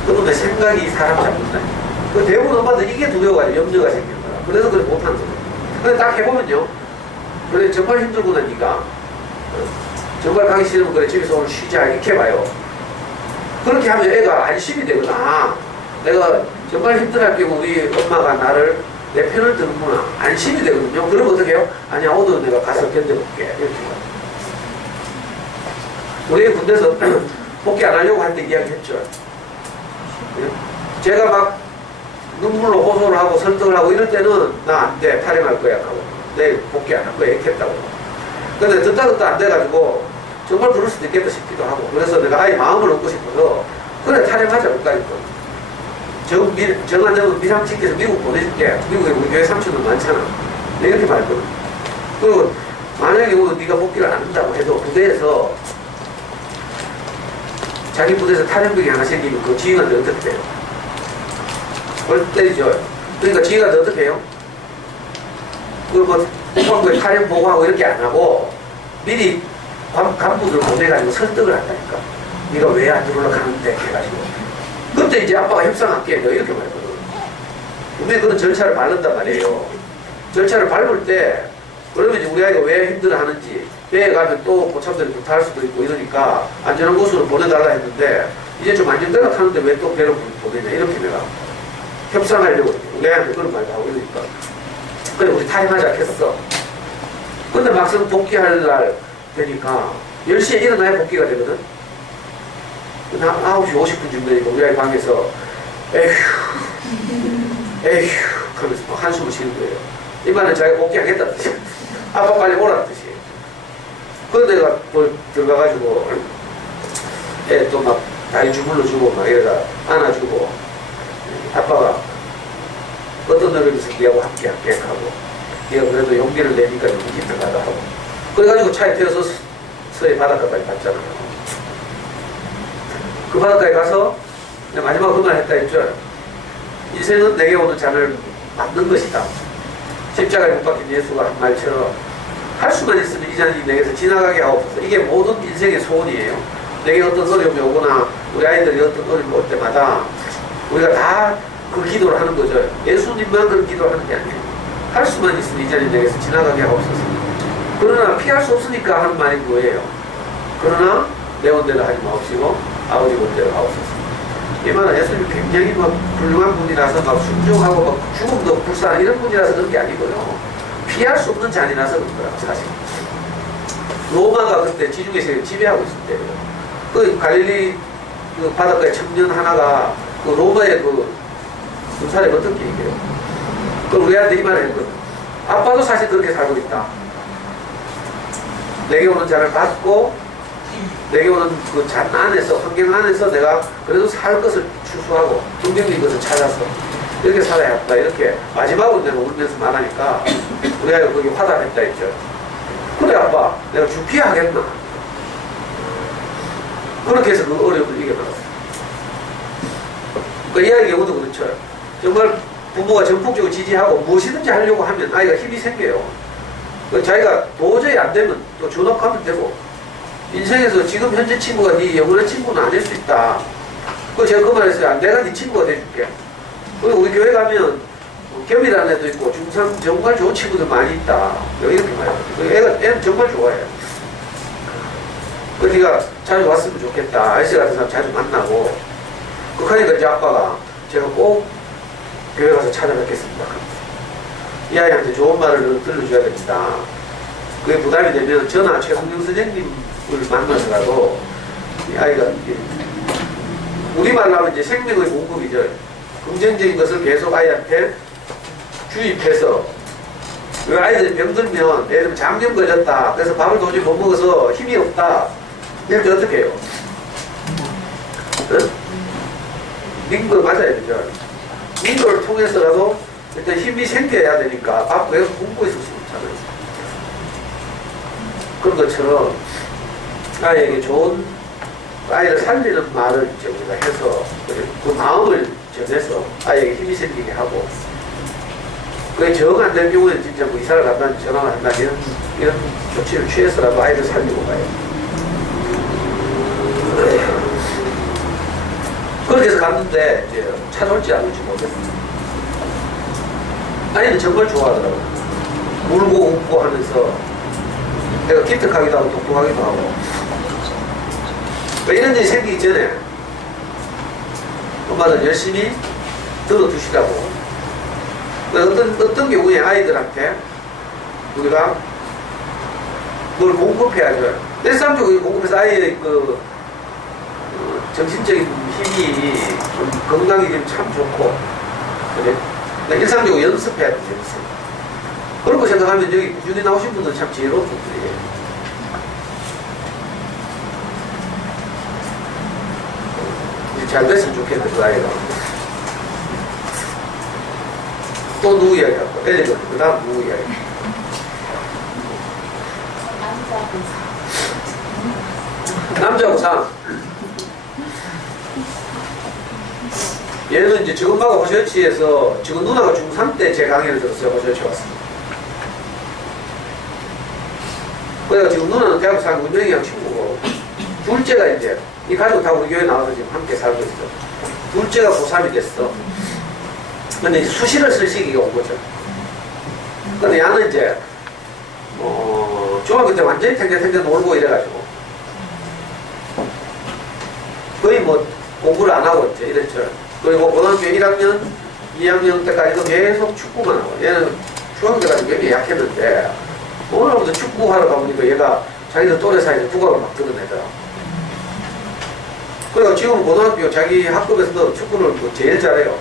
그러면 내 생각이 사람 잡는다. 그 대부분 엄마들 이게 두려워가지고 염려가 생긴 거야. 그래서 그래 못하는 거야. 근데 딱 해보면요. 그래 정말 힘들구나 니가. 정말 가기 싫으면 그래 집에서 오늘 쉬자 이렇게 해봐요. 그렇게 하면 애가 안심이 되거든. 아, 내가 정말 힘들할 경우 우리 엄마가 나를 내 편을 드는구나. 안심이 되거든요. 그러면 어떻게 해요? 아니야 오늘 내가 가서 견뎌볼게. 이렇게 해요. 우리 군대에서 복귀 안 하려고 할 때 이야기했죠. 제가 막 눈물로 호소를 하고 설득을 하고 이럴 때는 나 안 돼. 탈영할 거야 하고 내일 복귀 안 할 거야 이렇게 했다고. 근데 듣다 안 돼가지고 정말 그럴 수도 있겠다 싶기도 하고 그래서 내가 아이 마음을 얻고 싶어서 그래 탈영하자 그러니까 정한정은 미상치께서 미국 보내줄게. 미국에 우리 교회 삼촌들 많잖아. 이렇게 말거든. 그리고 만약에 오늘 네가 복귀를 안 한다고 해도 부대에서 자기 부대에서 탈영병이 하나 생기면 그 지휘관들 어떻게 돼요? 그걸 때리죠. 그러니까 지휘관들 어떻게 해요? 그걸 뭐 국방부에 탈영 보고하고 이렇게 안 하고 미리 간부들 보내가지고 설득을 한다니까. 네가 왜 안 들어올라 가는데 해가지고. 그때 이제 아빠가 협상할게. 너 이렇게 말거든. 분명히 그런 절차를 밟는단 말이에요. 절차를 밟을 때 그러면 이제 우리 아이가 왜 힘들어 하는지 배에 가면 또 고참들이 부탁할 수도 있고 이러니까 안전한 곳으로 보내달라 했는데 이제 좀 안전대로 타는데 왜 또 배로 보내냐 이렇게 내가 협상하려고 우리 애한테 그런 말도 하고 이러니까 그래 우리 타임하자 했어. 근데 막상 복귀할 날 되니까 10시에 일어나야 복귀가 되거든. 9시 50분쯤 되니까 우리 아이 방에서 에휴 하면서 막 한숨을 쉬는 거예요. 이 말은 자기가 복귀하겠다는 뜻이야. 아빠 빨리 오라는 뜻이에요. 그래서 내가 들어가가지고 애 또 막 다리 주물러 주고 막 이러다 안아주고 아빠가 어떤 노력에서 니하고 함께 하고 니가 그래도 용기를 내니까 용기 들어가다 하고 그래가지고 차에 태워서 서해 바닷가까지 갔잖아요. 그 바닷가에 가서 마지막으로 그 말 했다 했죠. 인생은 내게 오는 잔을 맞는 것이다. 십자가에 못 박힌 예수가 한 말처럼 할 수만 있으면 이 잔이 내게서 지나가게 하옵소서. 이게 모든 인생의 소원이에요. 내게 어떤 어려움이 오거나 우리 아이들이 어떤 어려움이 올 때마다 우리가 다 그 기도를 하는 거죠. 예수님만 그런 기도를 하는 게 아니에요. 할 수만 있으면 이 잔이 내게서 지나가게 하옵소서. 그러나 피할 수 없으니까 하는 말이 뭐예요? 그러나 내 원대로 하지 마옵시고 아버지 원대로 하옵소서. 이 말은 예수님이 굉장히 막 훌륭한 분이라서 막 순종하고 막 죽음도 불쌍한 이런 분이라서 그런 게 아니고요. 피할 수 없는 잔이라서 그런 거야 사실. 로마가 그때 지중해 세계를 지배하고 있을 때예요. 그 갈릴리 그 바닷가에 청년 하나가 그 로마의 그 군사를 어떻게 얘기해요? 그 우리한테 이 말을 했거든. 아빠도 사실 그렇게 살고 있다. 내게 오는 자를 받고 내게 오는 그 잔 안에서, 환경 안에서 내가 그래도 살 것을 추수하고 긍정적인 것을 찾아서 이렇게 살아야 한다. 이렇게 마지막으로 내가 울면서 말하니까 우리 아이가 거기 화답했다 했죠. 그래 아빠, 내가 준비하겠나. 그렇게 해서 그 어려움을 이겨나갔어요. 그 이 아이의 경우도 그렇죠. 정말 부모가 전폭적으로 지지하고 무엇이든지 하려고 하면 아이가 힘이 생겨요. 자기가 도저히 안 되면 또 존업하면 되고, 인생에서 지금 현재 친구가 네 영원한 친구는 아닐 수 있다. 제가 그 말했어요. 내가 네 친구가 돼줄게. 그리고 우리 교회 가면 겸이라는 애도 있고 중상 정말 좋은 친구들 많이 있다. 이렇게 봐요. 애는 정말 좋아해요. 네가 자주 왔으면 좋겠다. 아저씨 같은 사람 자주 만나고. 그러니까 이제 아빠가 제가 꼭 교회 가서 찾아뵙겠습니다. 이 아이한테 좋은 말을 들려줘야 됩니다. 그게 부담이 되면 저나 최성령 선생님을 만나서라도 이 아이가 우리말로 하면 이제 생명의 공급이죠. 긍정적인 것을 계속 아이한테 주입해서, 그 아이들이 병들면 예를 들면 장염 걸렸다. 그래서 밥을 도저히 못 먹어서 힘이 없다. 이럴 때 어떻게 해요? 응? 링거 맞아야 되죠. 링거를 통해서라도 일단 힘이 생겨야 되니까 밥 계속 굶고 있을 수 있잖아요. 그런 것처럼 아이에게 좋은, 아이를 살리는 말을 이제 우리가 해서 그 마음을 전해서 아이에게 힘이 생기게 하고, 그게 정 안 될 경우에는 진짜 뭐 이사를 간다, 전화를 한다, 이런 조치를 취해서라도 아이를 살리고 가요. 그렇게 해서 갔는데 이제 찾아올지 안 올지 모르겠어요. 아이는 정말 좋아하더라고요. 울고 웃고 하면서 내가 기특하기도 하고 똑똑하기도 하고. 이런 일이 생기기 전에 엄마는 열심히 들어주시라고. 어떤 경우에 아이들한테 우리가 뭘 공급해야죠. 일상적으로 공급해서 아이의 그 정신적인 힘이 좀 건강해지면 참 좋고, 그래? 일상적으로 연습해야 돼, 연습. 그렇게 생각하면 여기 꾸준히 나오신 분들은 참 지혜로운 분들이에요. 잘 됐으면 좋겠네, 그 아이가. 또 누구 이야기 할까? 애들이 그 다음 누구 이야기? 남자 우상. 얘는 이제 지금 마가 호시어치에서 지금 누나가 중3 때 제 강의를 들었어요. 호시어치 왔습니다. 그래서 지금 누나는 대학교 사는 운명이랑 친구고, 둘째가 이제 이 가족 다 우리 교회 나와서 지금 함께 살고 있어. 둘째가 고3이 됐어. 근데 이제 수시를 쓸 시기가 온 거죠. 근데 야는 이제 중학교 때 완전히 탱탱탱탱 놀고 이래가지고 거의 뭐 공부를 안 하고 이제 이랬죠. 그리고 고등학교 1학년, 2학년 때까지도 계속 축구만 하고, 얘는 중학교 때까지 굉장히 약했는데 오늘부터 축구하러 가보니까 얘가 자기들 또래 사이에서 두각을 막 드러내더라. 그래서 지금 고등학교 자기 학급에서도 축구를 뭐 제일 잘해요.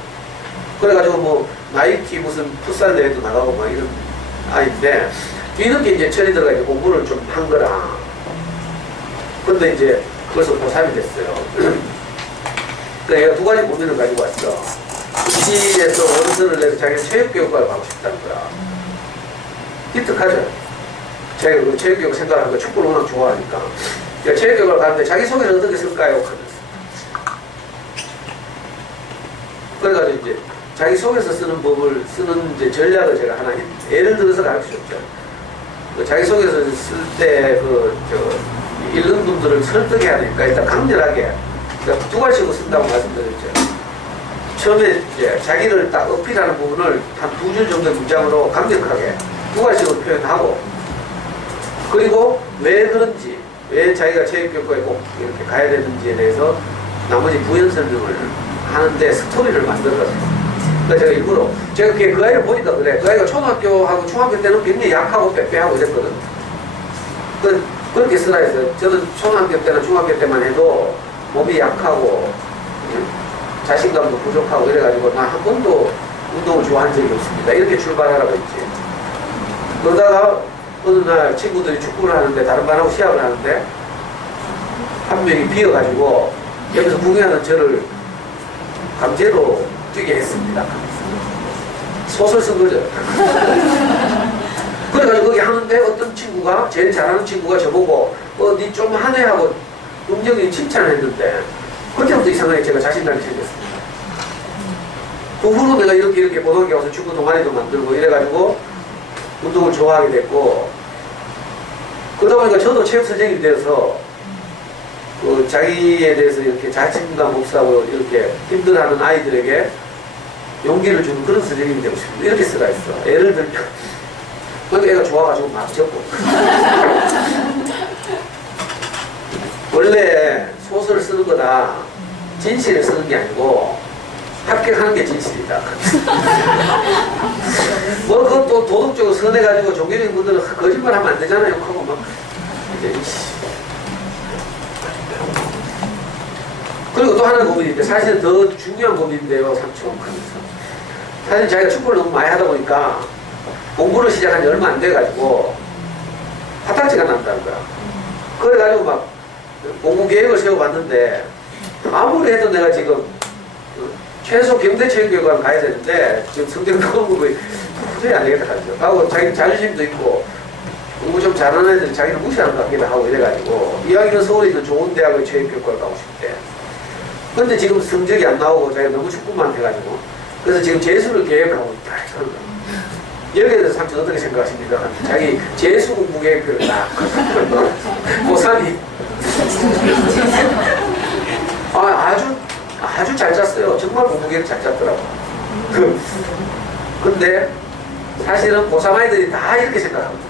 그래가지고 뭐 나이키 무슨 풋살 대회도 나가고 막 이런 아이인데, 뒤늦게 이제 철이 들어가 이제 공부를 좀 한 거라. 근데 이제 벌써 고3이 됐어요. 그러니까 얘가 두 가지 고민을 가지고 왔어. 입시에서 원서를 내서 자기는 체육교육과를 가고 싶다는 거야. 기특하죠? 자기가 그 체육교육 생각하는 거 축구를 워낙 좋아하니까. 그러니까 체육교육을 가는데 자기소개를 어떻게 쓸까요? 하면서. 그래가지고 이제 자기 속에서 쓰는 법을 쓰는 이제 전략을 제가 하나 예를 들어서 가르쳐줬죠. 자기 속에서 쓸 때 읽는 분들을 설득해야 되니까 일단 강렬하게 그러니까 두 가지로 쓴다고 말씀드렸죠. 처음에 이제 자기를 딱 어필하는 부분을 한 두 줄 정도의 문장으로 강력하게 두 가지로 표현하고, 그리고 왜 그런지, 왜 자기가 체육교육과에 꼭 이렇게 가야 되는지에 대해서 나머지 부연 설명을 하는데 스토리를 만들어가지고. 그러니까 제가 일부러 제가 그 아이를 보니까 그래. 그 아이가 초등학교하고 중학교 때는 굉장히 약하고 빼빼하고 이랬거든. 그렇게 쓰라 했어요. 저는 초등학교 때나 중학교 때만 해도 몸이 약하고 자신감도 부족하고 이래가지고 나 한 번도 운동을 좋아한 적이 없습니다. 이렇게 출발하라고 했지. 그러다가 어느 날 친구들이 축구를 하는데 다른 반하고 시합을 하는데 한 명이 비어가지고 여기서 구경하는 저를 강제로 뛰게 했습니다. 소설 쓴 거죠. 그래가지고 거기 하는데 어떤 친구가 제일 잘하는 친구가 저보고 니 좀 하네 하고 음정이 칭찬했는데 그때부터 이상하게 제가 자신감이 생겼습니다. 그 후로 내가 이렇게 고등학교 와서 축구 동아리도 만들고 이래가지고 운동을 좋아하게 됐고 그러다 보니까 저도 체육 선생님이 되어서 그 자기에 대해서 이렇게 자신감 없사고 이렇게 힘들어하는 아이들에게 용기를 주는 그런 선생님이 되고 싶습니다. 이렇게 쓰라 했어. 예를 들면 그 애가 좋아가지고 막 적고 원래 소설을 쓰는 거다 진실을 쓰는 게 아니고 합격하는 게 진실이다. 뭐 그것도 도덕적으로 선해가지고 종교적인 분들은 거짓말하면 안 되잖아요. 하고 막 이제 그리고 또 하나의 고민인데 사실은 더 중요한 고민인데요. 삼촌 사실 자기가 축구를 너무 많이 하다 보니까 공부를 시작한 지 얼마 안 돼가지고 화딱지가 난다는 거야. 그래가지고 막 공부 계획을 세워봤는데 아무리 해도 내가 지금 최소 경대체육교육관 가야 되는데 지금 성적 나오는 거 도저히 안 되겠다 하죠. 하고 자기 자존심도 있고 공부 좀 잘하는 애들이 자기를 무시하는 것 같기도 하고 이래가지고 이왕이면 서울에 있는 좋은 대학의 체육교육과를 가고 싶대. 근데 지금 성적이 안 나오고 자기가 너무 축구만 해가지고 그래서 지금 재수를 계획하고 있다. 여기에 대해서 삼촌 어떻게 생각하십니까? 자기 재수 공부 계획을 딱 고3이 아주 잘 짰어요. 정말 공부 계획 잘 짰더라고. 근데 사실은 고3 아이들이 다 이렇게 생각합니다.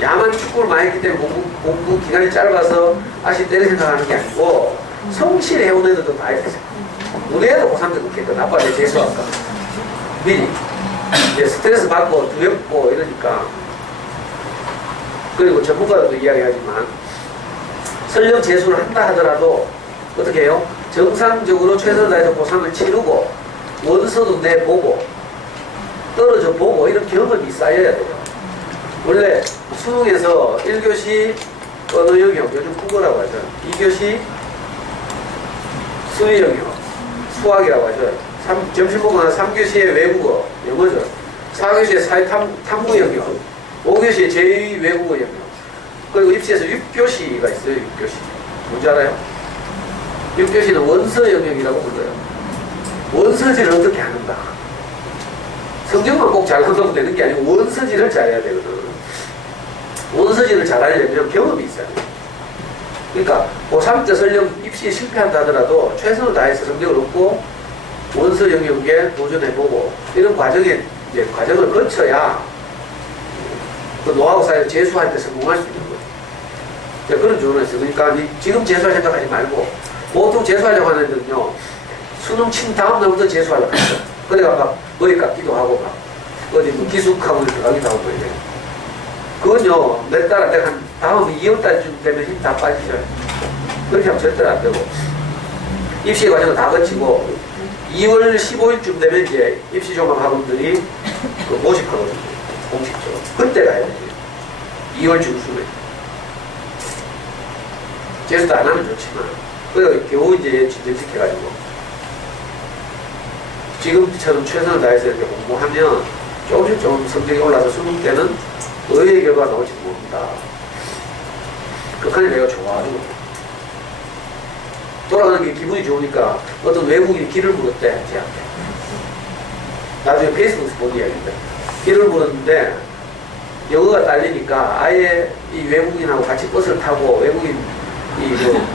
야만 축구를 많이 했기 때문에 공부 기간이 짧아서 아쉽다 이렇게 생각하는 게 아니고 성실히 해온 애들도 다 이렇게 생각합니다. 우리 애도 고3 때 그렇게 했거든. 아빠 내 재수할까 미리 이제 스트레스 받고 두렵고 이러니까. 그리고 전문가들도 이야기하지만 설령 재수를 한다 하더라도 어떻게 해요? 정상적으로 최선을 다해서 고3을 치르고 원서도 내보고 떨어져 보고 이런 경험이 쌓여야 돼요. 원래 수능에서 1교시 언어 영역, 요즘 국어라고 하죠. 2교시 수의 영역, 수학이라고 하죠. 점심 먹거나 3교시의 외국어, 영어죠. 4교시의 사회 탐구 영역, 5교시의 제2 외국어 영역, 그리고 입시에서 6교시가 있어요. 6교시. 뭔지 알아요? 6교시는 원서 영역이라고 불러요. 원서지를 어떻게 하는가. 성적만 꼭 잘한다고 되는 게 아니고 원서지를 잘해야 되거든. 원서지를 잘하려면 경험이 있어야 돼. 그러니까 고3 때 설령 입시에 실패한다 하더라도 최선을 다해서 성적을 얻고 원서 영역에 도전해보고 이런 과정을 거쳐야 그 노하우 사이에 재수할 때 성공할 수 있는 거예요. 그런 조언을 했어요. 그러니까 지금 재수할 생각하지 말고 보통 재수하려고 하는 애들은요 수능 친 다음 날부터 재수하려고 했어. 그래가 막 머리 깎기도 하고 막 어디 뭐 기숙하고 이렇게 가기도 하고 이래. 그건요 몇 달 안 돼 한 다음 2월달쯤 되면 힘 다 빠지죠. 그렇게 하면 절대로 안 되고 입시 과정을 다 거치고 2월 15일쯤 되면 이제 입시 종합 학원들이 그 모집하거든요. 공식적으로. 그때 가야 되지. 2월 중순에. 재수도 안 하면 좋지만 그래서 겨우 이제 진전시켜가지고 지금처럼 최선을 다해서 이렇게 공부하면 조금씩 조금 성적이 올라서 수능 때는 의외의 결과가 나올지 모른다. 극한이 내가 좋아가지고 돌아가는 게 기분이 좋으니까 어떤 외국인이 길을 물었대 제한테. 나중에 페이스북에서 본 이야기인데 길을 물었는데 영어가 딸리니까 아예 이 외국인하고 같이 버스를 타고 외국인 뭐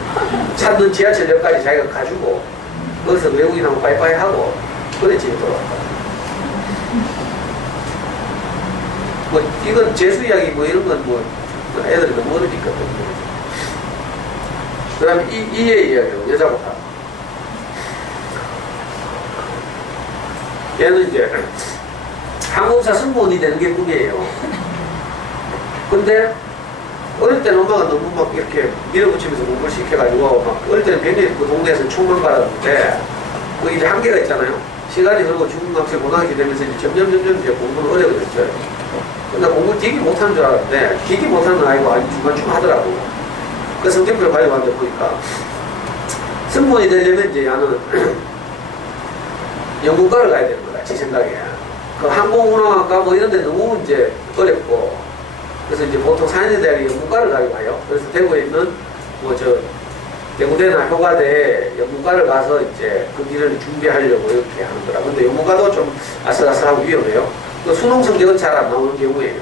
찾는 지하철역까지 자기가 가지고 거기서 외국인하고 빠이빠이 하고 그래 집에 돌아왔다. 뭐 이건 재수 이야기 뭐 이런 건 뭐 애들이 너무 어리니까. 그 다음에 이의 이야기로 여자부터. 얘는 이제 항공사 승무원이 되는 게 꿈이에요. 근데 어릴 때는 엄마가 너무 막 이렇게 밀어붙이면서 공부를 시켜가지고 막 어릴 때는 굉장히 그 동네에서 총만 받았는데 그 이제 한계가 있잖아요. 시간이 흐르고 중학생 고등학교 되면서 이제 점점 이제 공부는 어려워졌죠. 나 공부 되게 못하는 줄 알았는데 되게 못하는 아이고 아주 중간중간 하더라고. 그 성적표를 가지고 왔는데 보니까 승무원이 되려면 이제 나는 영문과를 가야 되는 거다 제 생각에. 그 항공운항학과 뭐 이런 데 너무 이제 어렵고 그래서 이제 보통 4년제 대학에 영문과를 가지고 가요. 그래서 대구에 있는 뭐 저 대구대나 효과대에 영문과를 가서 이제 그 길을 준비하려고 이렇게 하는 거라. 근데 영문과도 좀 아슬아슬하고 위험해요. 그 수능 성적은 잘 안 나오는 경우에요.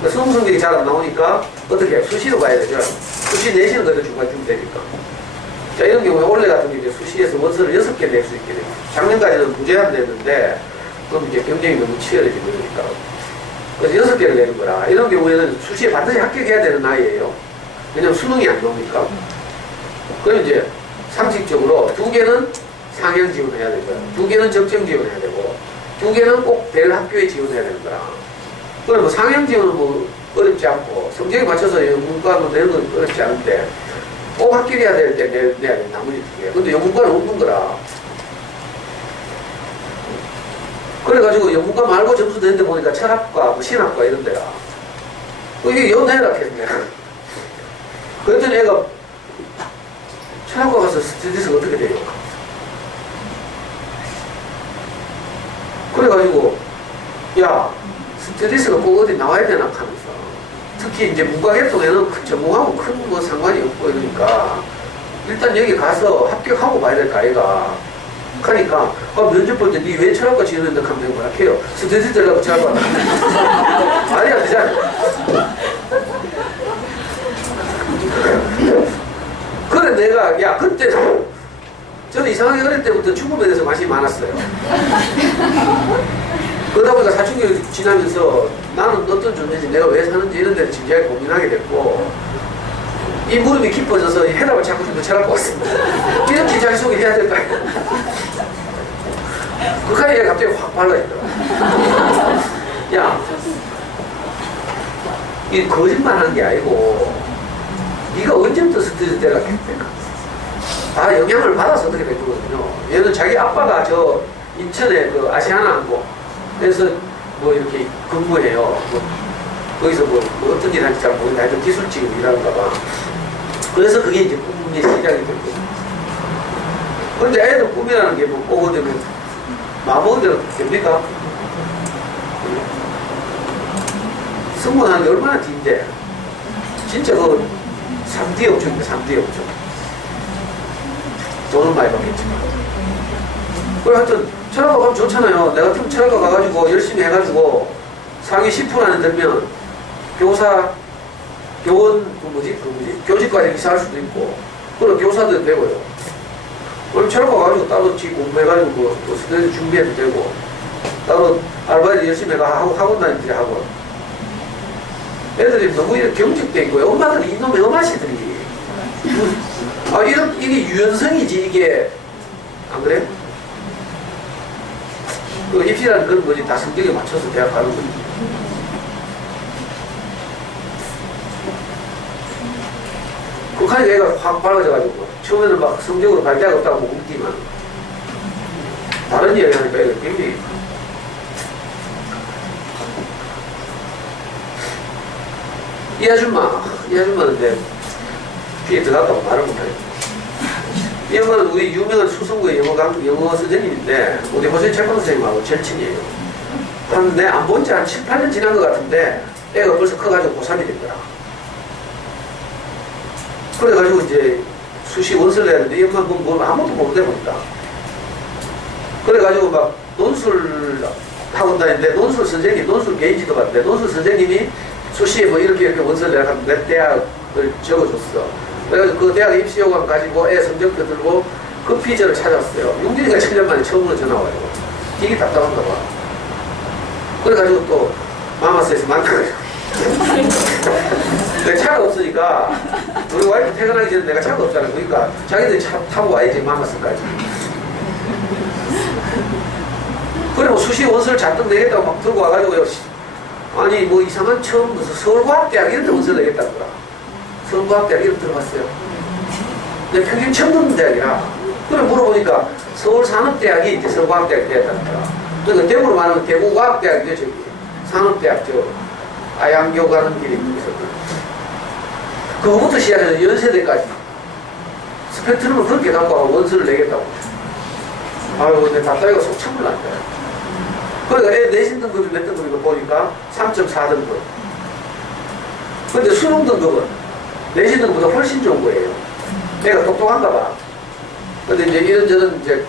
그 수능 성적이 잘 안 나오니까 어떻게 수시로 가야 되죠. 수시 내시는 그래도 중간 준비되니까. 자, 이런 경우에 올해 같은 경우에 수시에서 원서를 6개 낼 수 있게 돼요. 작년까지는 무제한 냈는데 그럼 이제 경쟁이 너무 치열해지고 그러니까. 그래서 6개를 내는 거라. 이런 경우에는 수시에 반드시 합격해야 되는 나이예요. 왜냐면 수능이 안 나오니까. 그럼 이제 상식적으로 2개는 상향 지원해야 되고요. 2개는 적정 지원해야 되고 2개는 꼭 될 학교에 지원해야 되는 거라. 그럼 뭐 상향 지원은 뭐 어렵지 않고 성적에 맞춰서 영문과도 내는 건 어렵지 않은데 꼭 합격해야 될 때 내야 돼. 나머지 2개. 근데 영문과는 없는 거라. 그래가지고 영문과 말고 점수 되는데 보니까 철학과, 뭐 신학과 이런 데라. 이게 연애라 했네. 그랬더니 애가 철학과 가서 스터디스가 어떻게 돼요? 그래가지고 야 스터디스가 꼭 어디 나와야 되나 하면서 특히 이제 문과 계통에는 전공하고 큰 뭐 상관이 없고 이러니까 일단 여기 가서 합격하고 봐야 될 거 아이가. 하니까 면접 볼 때 니 왜 철학과 지원했는데 하면 뭐라 해요. 스터디스 되려고 철학과 말이 안 되잖아. 그래 내가 야 그때 저는 이상하게 어릴 때부터 죽음에 대해서 관심이 많았어요. 그러다 보니까 사춘기 지나면서 나는 어떤 존재인지 내가 왜 사는지 이런 데를 진지하게 고민하게 됐고 이 무릎이 깊어져서 해답을 찾고 싶은 철학과 왔습니다. 이렇게 자기소개 해야 될까? 그 얘기가 갑자기 확 발라있더라. 야, 이 거짓말 하는 게 아니고 네가 언제부터 스트레스 때렸겠대? 다 영향을 받아서 어떻게 된 거거든요. 얘는 자기 아빠가 저 인천에 그 아시아나항공 그래서 뭐 이렇게 근무해요. 뭐 거기서 뭐 어떤 일 하는지 잘 모르겠는데 하여튼 기술직으로 일하는가 봐. 그래서 그게 이제 꿈의 시작이 된 거죠. 근데 애들 꿈이라는 게 뭐 꼭 어디 뭐 마음먹은 대로 됩니까? 승무원하는 게 얼마나 긴데 진짜 그 3D 업종인데 3D 업종 돈은 많이 받겠지만 그래 하여튼 철학과 가면 좋잖아요. 내가 같은 철학과 가가지고 열심히 해가지고 상위 10% 안에 들면 교사 교원 교직과에 이사할 수도 있고 그리고 교사도 되고요. 그럼 철학과 가가지고 따로 지 공부해가지고 뭐 스터디 준비해도 되고 따로 알바이트 열심히 하고 학원 다니지 하고 애들이 너무 이렇게 경직돼 있고요. 엄마들이 이놈의 엄마씨들이 이게 유연성이지 이게 안 그래? 그 입시라는 그런 거지 다 성격에 맞춰서 대학 가는 거지. 극한이 애가 확 밝아져가지고 처음에는 막 성적으로 발대가 없다고 못 웃기만 다른 이야기 하니까 애가 굉장히 이 아줌마는 이제 귀에 들어갔다고 말을 못하겠다. 이 엄마는 우리 유명한 수성구의 영어 선생님인데 우리 호세 채권 선생님하고 절친이에요. 내 안 본 지 한 7, 8년 지난 것 같은데 애가 벌써 커가지고 고3이 된 거라. 그래가지고 이제 수시 원서를 해야 되는데 이 엄마는 뭐 아무것도 모르대 보니까 그래가지고 막 논술 학원 다니는데 논술 선생님 논술 게이지도 봤는데 논술 선생님이 수시에 뭐 이렇게 원서를 내가 몇 대학을 적어줬어. 그래가지고 그 대학 입시 요강 가지고 애 성적표 들고 그 피저를 찾았어요. 용진이가 7년 만에 처음으로 전화 와요. 되게 답답한가 봐. 그래가지고 또 마마스에서 만나가지고 내가 차가 없으니까 우리 와이프 퇴근하기 전에 내가 차가 없잖아. 그러니까 자기들이 차 타고 와야지 마마스까지. 그래 뭐 수시 원서를 잔뜩 내겠다고 막 들고 와가지고요. 아니 뭐 이상한 처음 무슨 서울과학대학 이런 데 원서를 내겠다더라. 서울과학대학 이름 들어봤어요. 근데 평생 처음 듣는 대학이라. 그래 물어보니까 서울산업대학이 이제 서울과학대학이 되었다더라. 그러니까 대구로 말하면 대구과학대학이죠 저기. 산업대학 저 아양교 가는 길이 있었거든요. 그거부터 시작해서 연세대까지 스펙트럼을 그렇게 갖고 와서 원서를 내겠다고. 아유, 근데 답답이가 속참을 난다. 그러니까 애 내신 등급이 몇 등급인가 보니까 3.4등급. 근데 수능 등급은 내신 등급보다 훨씬 좋은 거예요. 애가 똑똑한가 봐. 근데 이제 이런저런 이제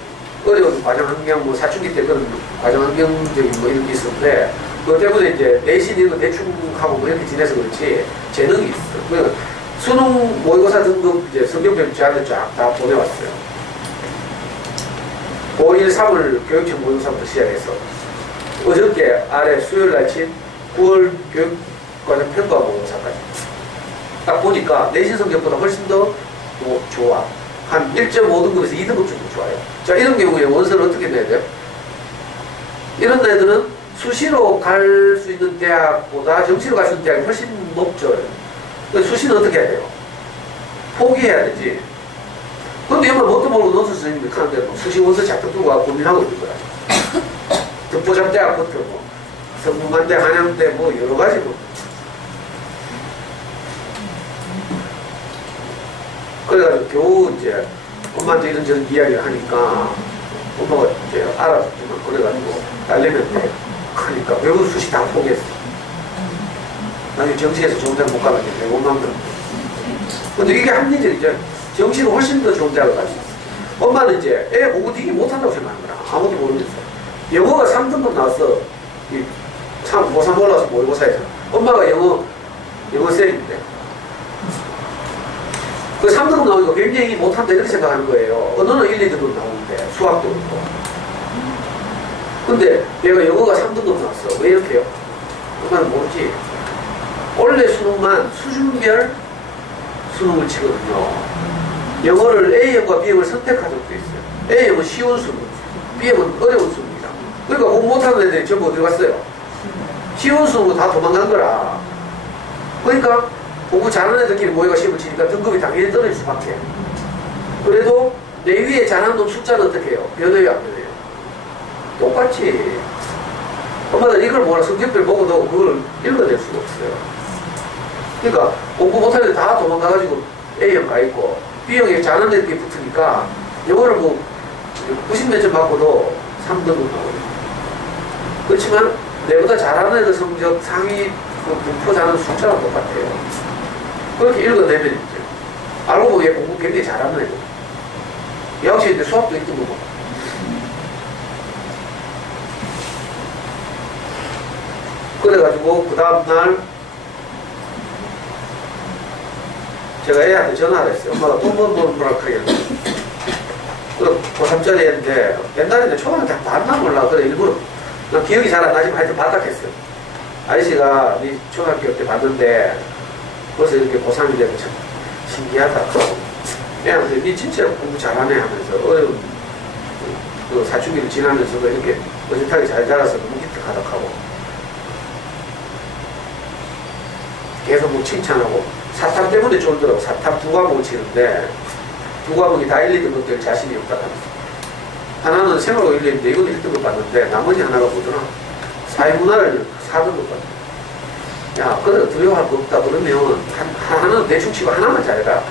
어려운 과정 환경, 뭐 사춘기 때 그런 과정 환경적인 뭐 이런 게 있었는데, 그것 때문에 이제 내신 이런 거 대충 하고 뭐 이렇게 지내서 그렇지, 재능이 있어. 그러니까 수능 모의고사 등급 이제 성적표 제안을 쫙 다 보내왔어요. 5일 3월 교육청 모의고사부터 시작해서, 어저께 아래 수요일 날 친 9월 교육과정 평가 모의고사까지. 딱 보니까 내신 성적보다 훨씬 더 좋아. 한 1.5등급에서 2등급 정도 좋아요. 자, 이런 경우에 원서를 어떻게 내야 돼요? 이런 애들은 수시로 갈 수 있는 대학보다 정시로 갈 수 있는 대학이 훨씬 높죠. 수시는 어떻게 해야 돼요? 포기해야 되지. 근데 여기 뭣도 모르고 논술 선생님들 하는데 수시 원서 작성 두고 와서 고민하고 있는 거야. 득보잡대학부터 뭐, 성문관대, 한양대 뭐 여러 가지 뭐. 그래가지고 겨우 이제 엄마한테 이런저런 이야기를 하니까 엄마가 이제 알아듣지만 그래가지고 딸내미한테 그러니까 외국 수시 다 포기했어. 나중에 정시에서 좋은 대학 못 가가지고 내가 원망 들었어. 근데 이게 합리적이죠. 정시가 훨씬 더 좋은 대학을 갈 수 있어. 엄마는 이제 애 공부 되게 못한다고 생각하는 거야. 아무도 모르겠어. 영어가 3등급 나왔어. 고3 올라와서 모의고사에서. 엄마가 영어 쌤인데. 그 3등급 나오니까 굉장히 못한다 이렇게 생각하는 거예요. 언어는 1, 2등급 나오는데 수학도 그렇고. 근데 얘가 영어가 3등급 나왔어. 왜 이렇게 해요? 엄마는 모르지. 원래 수능만 수준별 수능을 치거든요. 영어를 A형과 B형을 선택한 적도 있어요. A형은 쉬운 수능, B형은 어려운 수능이다. 그러니까 공부 못하는 애들이 전부 어디 갔어요? 쉬운 수능은 다 도망간 거라. 그러니까 공부 잘하는 애들끼리 모여가 시험을 치니까 등급이 당연히 떨어질 수밖에. 그래도 내 위에 잘하는 놈 숫자는 어떻게 해요? 변해요, 안 변해요? 똑같지. 엄마는 이걸 뭐라 성적표를 보고도 그걸 읽어낼 수가 없어요. 그러니까 공부 못하는 애들 다 도망가가지고 A형 가 있고 B형에 잘하는 애들끼리 붙으니까 영어를 뭐 90몇 점 받고도 3등급 나오거든요. 그렇지만 내보다 잘하는 애들 성적 상위 분포 잘하는 숫자랑 똑같아요. 그렇게 읽어내면 이제 알고 보기에 공부 굉장히 잘하는 애들. 역시 이제 수학도 1등 거고. 그래가지고 그 다음날 제가 애한테 전화를 했어요. 엄마가 돈 벌라 그래요. 그 고3짜리 애인데 옛날에 초반에 다 봤나 몰라. 그래 일부러 난 기억이 잘 안 나지만 하여튼 바닥했어요. 아저씨가 네 초등학교 때 봤는데 벌써 이렇게 고3이 되면 참 신기하다. 애한테 네 진짜 공부 잘하네 하면서 어려운 그 사춘기를 지나면서도 이렇게 어젓하게 잘 자라서 너무 기특하다고 계속 뭐 칭찬하고 사탐 때문에 쫄더라고. 사탐 2과목을 치는데 2과목이 다 1, 2등급 될 자신이 없다 하면서 하나는 생활고 1, 2인데 이건 1등급 받는데 나머지 하나가 뭐더라? 사회문화를 4등급 받는. 야, 그래 두려워할 거 없다 그러면 하나는 대충 치고 하나만 잘해라.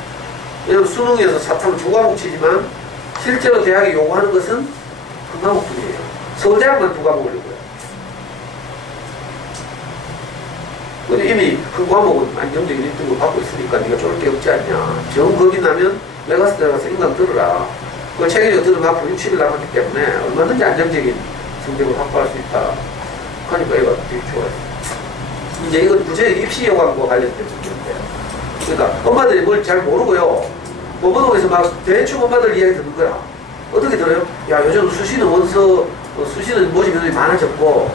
왜냐면 수능에서 사탐 2과목 치지만 실제로 대학이 요구하는 것은 한 과목뿐이에요. 서울대학만 2과목을 요구해요. 근데 이미 그 과목은 안정적인 1등급 받고 있으니까 네가 쫄을 게 없지 않냐. 정 겁이 나면 메가스 들어가서 인강 들으라. 그 체계적으로 들으면 앞으로 6, 7일 남았기 때문에 얼마든지 안정적인 성적을 확보할 수 있다. 하니까 얘가 되게 좋아요. 이제 이건 구체적 입시 요강과 관련된 문제인데. 그러니까 엄마들이 뭘 잘 모르고요. 법원에서 막 대충 엄마들 이야기 듣는 거야. 어떻게 들어요? 야, 요즘 수시는 수시는 모집 인원이 많아졌고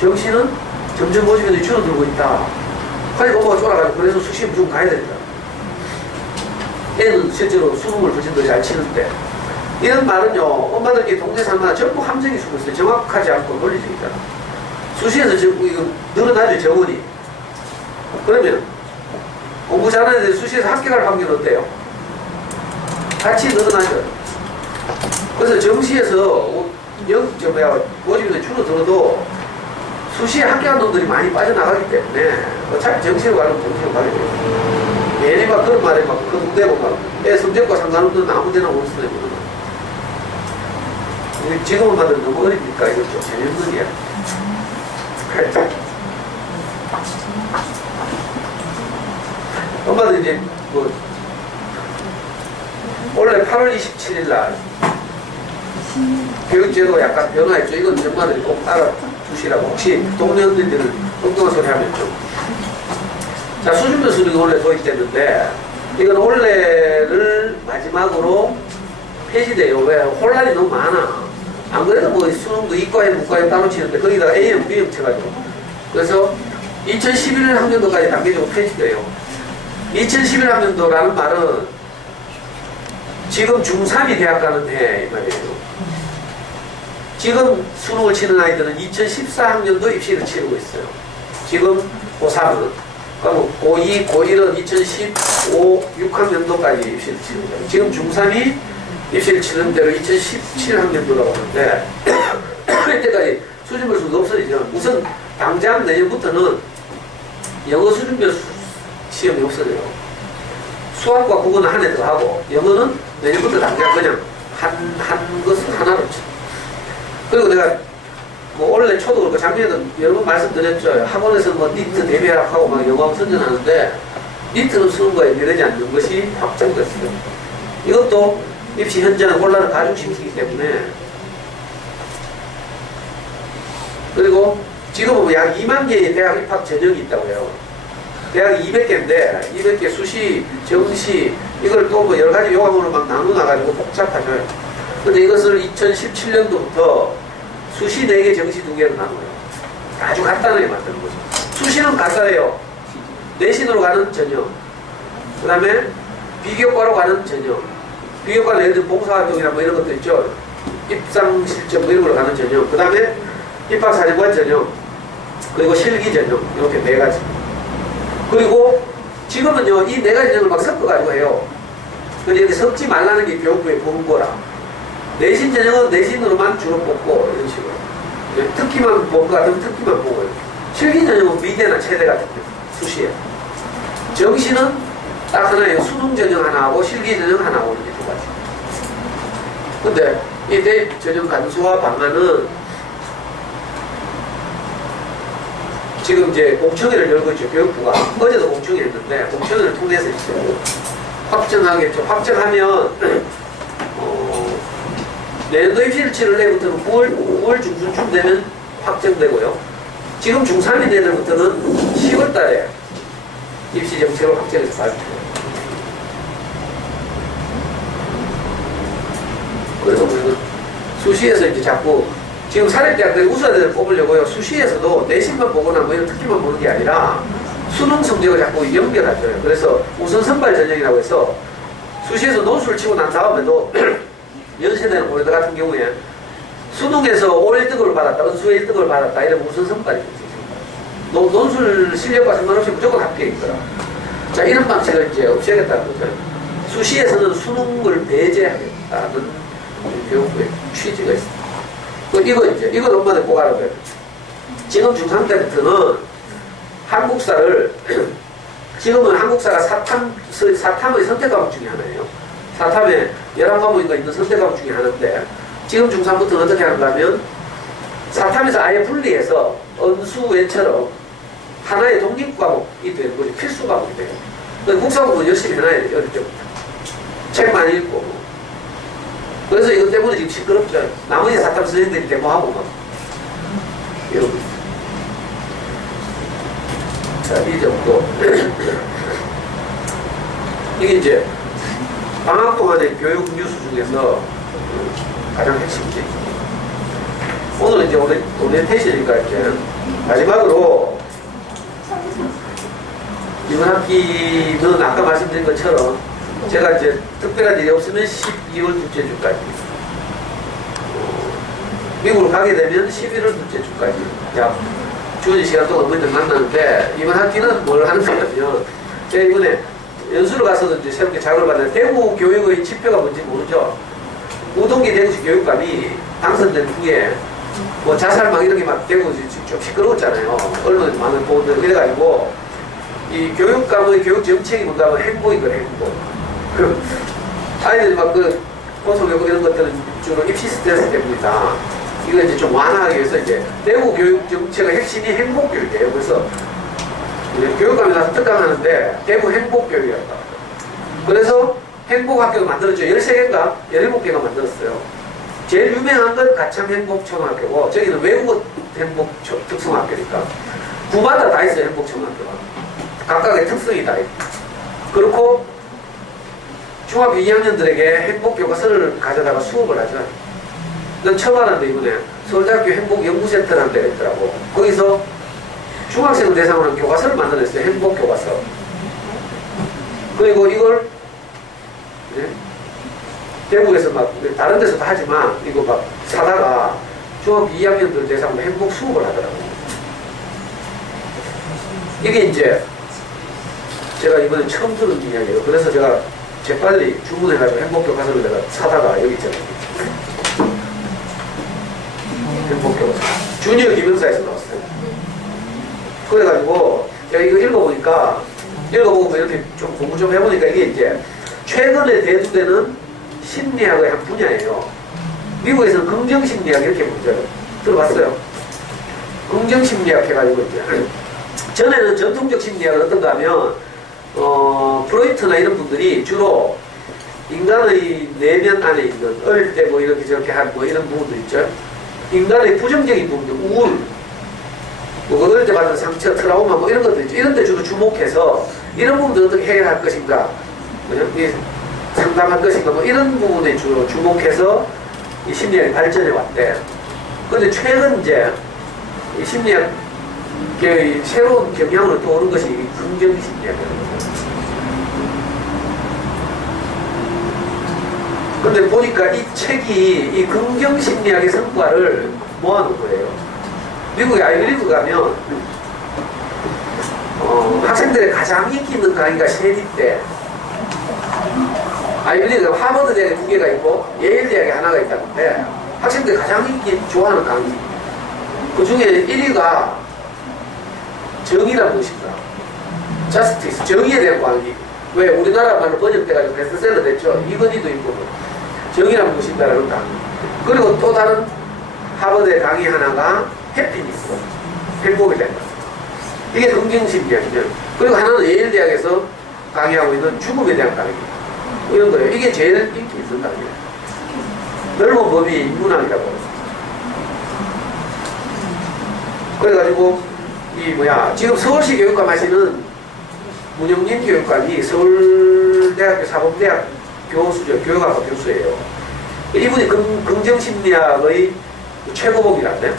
정시는 점점 모집 인원이 줄어들고 있다. 그러니까 엄마가 쫄아가지고 그래서 수시에 무조건 가야 된다. 애는 실제로 수능을 훨씬 더 잘 치는데 이런 말은요, 엄마들끼리 동네 살마다 전부 함정이 숨어 있어요. 정확하지 않고 논리적이잖아. 수시에서 이거 늘어나죠, 정원이. 그러면 공부 잘하는 애들이 수시에서 합격할 확률은 어때요? 같이 늘어나죠. 그래서 정시에서 모집인원이 줄어들어도 수시에 합격한 놈들이 많이 빠져나가기 때문에 어차피 정시로 가려면 정시로 가야 돼요. 괜히 막 그런 말에 막 거둥대고 막, 성적과 상관없는 아무 데나 올 수는 있거든. 지금은 봐도 너무 어리니까 이거 좀 재밌는 게. 엄마도 이제 뭐, 원래 8월 27일 날 교육제도 약간 변화했죠. 이건 정말 꼭 알아두시라고. 혹시 동네 언니들은 엉뚱한 소리 하면 좀. 자, 수준별 수능이 원래 도입됐는데, 이건 원래를 마지막으로 폐지돼요. 왜? 혼란이 너무 많아. 안 그래도 뭐 수능도 이과에 문과에 따로 치는데 거기다가 A형, B형 쳐가지고. 그래서 2011 학년도까지 단계적으로 폐지돼요. 2011 학년도라는 말은 지금 중3이 대학 가는 해, 이 말이에요. 지금 수능을 치는 아이들은 2014학년도 입시를 치르고 있어요. 지금 고3은. 그럼 고2, 고1은 2015, 6학년도까지 입시를 치는 거예요. 지금 중3이 입시를 치는 대로 2017학년도라고 하는데, 이때까지 수준별 수가 없어지죠. 우선 당장 내년부터는 영어 수준별 시험이 없어져요. 수학과 국어는 한 해 더 하고, 영어는 내년부터 당장 그냥 한 것을 하나로 쳐. 그리고 내가 뭐 원래 초도 그렇고 작년에도 여러 번 말씀드렸죠. 학원에서 뭐 니트 대비학하고 막 영어하고 선전하는데 니트는 수능과 연결되지 않는 것이 확정됐어요. 이것도 입시 현장의 혼란을 가중시키기 때문에. 그리고 지금은 약 2만 개의 대학 입학 전형이 있다고 해요. 대학이 200개인데 200개 수시, 정시 이걸 또 뭐 여러 가지 요강으로 막 나눠놔가지고 복잡하죠. 근데 이것을 2017년도부터 수시 4개, 정시 2개로 나눠요. 아주 간단하게 만드는 거죠. 수시는 간단해요. 내신으로 가는 전형. 그 다음에 비교과로 가는 전형. 비교과는 예를 들어 봉사활동이나 뭐 이런 것도 있죠. 입상 실적 뭐 이런 걸로 가는 전형. 그 다음에 입학사정관 전형. 그리고 실기 전형. 이렇게 4가지. 그리고 지금은요, 이 4가지 전형을 막 섞어가지고 해요. 근데 이렇게 섞지 말라는 게 교육부의 권고라. 내신 전형은 내신으로만 주로 뽑고 이런 식으로. 특기만 본 것 같으면 특기만 보고요. 실기 전형은 미대나 체대 같은 데 수시에. 정시는 딱 하나예요. 수능 전형 하나 하고 실기 전형 하나 하고 이렇게 2가지. 근데 이 대입 전형 간소화 방안은 지금 이제 공청회를 열고 있죠. 교육부가. 어제도 공청회 했는데 공청회를 통해서 있어요. 확정하겠죠. 확정하면 내년도 입시를 치를 해부터는 9월 중순쯤 되면 확정되고요. 지금 중3인 애들부터는 10월 달에 입시 정책을 확정해서 발표해요. 그래서 우리는 수시에서 이제 자꾸 지금 사립대학들이 우수자들을 뽑으려고요. 수시에서도 내신만 보거나 뭐 이런 특기만 보는 게 아니라 수능 성적을 자꾸 연결하죠. 그래서 우선 선발 전형이라고 해서 수시에서 논술을 치고 난 다음에도 연세대는 고려대 같은 경우에 수능에서 1등급을 받았다, 은수에 1등급을 받았다, 이러면 우선 선발이 되죠. 논술 실력과 상관없이 무조건 합격이 있더라. 자, 이런 방식을 이제 없애야겠다는 거죠. 수시에서는 수능을 배제하겠다는 교육부의 취지가 있습니다. 이건 엄마들 꼭 알아야 돼요. 지금 중3 때부터는 한국사를, 지금은 한국사가 사탐의 선택 과목 중에 하나예요. 사탐에 11과목인가 있는 선택 과목 중에 하나인데, 지금 중3부터는 어떻게 하는가 하면, 사탐에서 아예 분리해서 언수외처럼 하나의 독립 과목이 되는 거죠. 필수 과목이 돼요. 국사 공부는 열심히 해놔야 돼요. 어릴 때부터. 책 많이 읽고. 그래서 이것 때문에 지금 시끄럽죠. 나머지 사탐 선생님들이 데모하고 막 이러고 있어요. 자, 이 정도. 이게 이제 방학 동안의 교육 뉴스 중에서 가장 핵심이지. 오늘은 이제 오리엔테이션이니까 이제 마지막으로 이번 학기는 아까 말씀드린 것처럼 제가 이제 특별한 일이 없으면 12월 둘째 주까지, 미국으로 가게 되면 11월 둘째 주까지 주어진 시간 동안 어머니들 만나는데, 이번 학기는 뭘 하는 거냐면, 제가 이번에 연수를 가서도 이제 새롭게 작업을 받는데, 대구 교육의 지표가 뭔지 모르죠. 우동기 대구시 교육감이 당선된 후에 뭐 자살 막 이런 게 막 대구 좀 시끄러웠잖아요. 언론에 많은 보도들. 그래가지고 이 교육감의 교육 정책이 뭔가 하면 행복이거든요, 행복. 아이들 막 고소교육 이런 것들은 주로 입시 스트레스 때문이다. 이거 이제 좀 완화하기 위해서 이제 내부 교육 정책의 핵심이 행복 교육이에요. 그래서 교육감이 나서 특강하는데 대구 행복 교육이란다. 그래서 행복 학교가 만들었죠. 13개인가 17개가 만들었어요. 제일 유명한 건 가참 행복 초등학교고, 저기는 외국어 행복 특성학교니까 구마다 다 있어요. 행복 초등학교가 각각의 특성이 다 있고. 그렇고 중학교 2학년들에게 행복 교과서를 가져다가 수업을 하죠. 난 처음 알았는데 이번에 서울대학교 행복연구센터라는 데가 있더라고. 거기서 중학생을 대상으로 교과서를 만들었어요. 행복 교과서. 그리고 이걸 대구에서 막 다른 데서도 하지만 이거 막 사다가 중학교 2학년들 대상으로 행복 수업을 하더라고요. 이게 이제 제가 이번에 처음 들은 이야기예요. 그래서 제가 재빨리 주문해가지고 행복 교과서를 내가 사다가 여기 있잖아요. 행복 교과서. 주니어 김영사에서 나왔어요. 그래가지고 제가 이거 읽어보고 이렇게 좀 공부 좀 해보니까 이게 이제 최근에 대두되는 심리학의 한 분야예요. 미국에서는 긍정심리학 이렇게 부르죠. 들어봤어요? 긍정심리학 해가지고 이제 전에는 전통적 심리학은 어떤가 하면 프로이트나 이런 분들이 주로 인간의 내면 안에 있는 어릴 때 뭐 이렇게 저렇게 한 뭐 이런 부분들 있죠. 인간의 부정적인 부분들, 우울, 뭐 어릴 때 받은 상처, 트라우마 뭐 이런 것들 있죠. 이런 데 주로 주목해서 이런 부분들 어떻게 해결할 것인가, 상담할 것인가 뭐 이런 부분에 주로 주목해서 이 심리학이 발전해 왔대. 그런데 최근 이제 이 심리학의 새로운 경향으로 또 오는 것이 긍정심리학이에요. 근데 보니까 이 책이 이 긍정심리학의 성과를 모아놓은 거예요. 미국의 아이비리그 가면 학생들의 가장 인기 있는 강의가 셰리 때, 아이비리그 하버드 대학에 2개가 있고 예일 대학에 하나가 있다는데 학생들이 가장 인기 좋아하는 강의, 그 중에 1위가 정의란 무엇인가, 저스티스, 정의에 대한 강의. 왜 우리나라 말로 번역돼가지고 베스트셀러 됐죠. 이건희도 있고 정의란 무엇인가라는 강의. 그리고 또 다른 하버드의 강의 하나가 해피니스, 행복에 대한 것. 이게 긍정심리학이죠. 그리고 하나는 예일 대학에서 강의하고 있는 죽음에 대한 강의. 이런 거예요. 이게 제일 인기 있는 강의예요. 넓은 범위 인문학이라고 해요. 그래가지고 지금 서울시 교육감 하시는 문영민 교육감이 서울대학교 사범대학 교수죠. 교육학과 교수예요. 이분이 긍정심리학의 최고봉이란데요.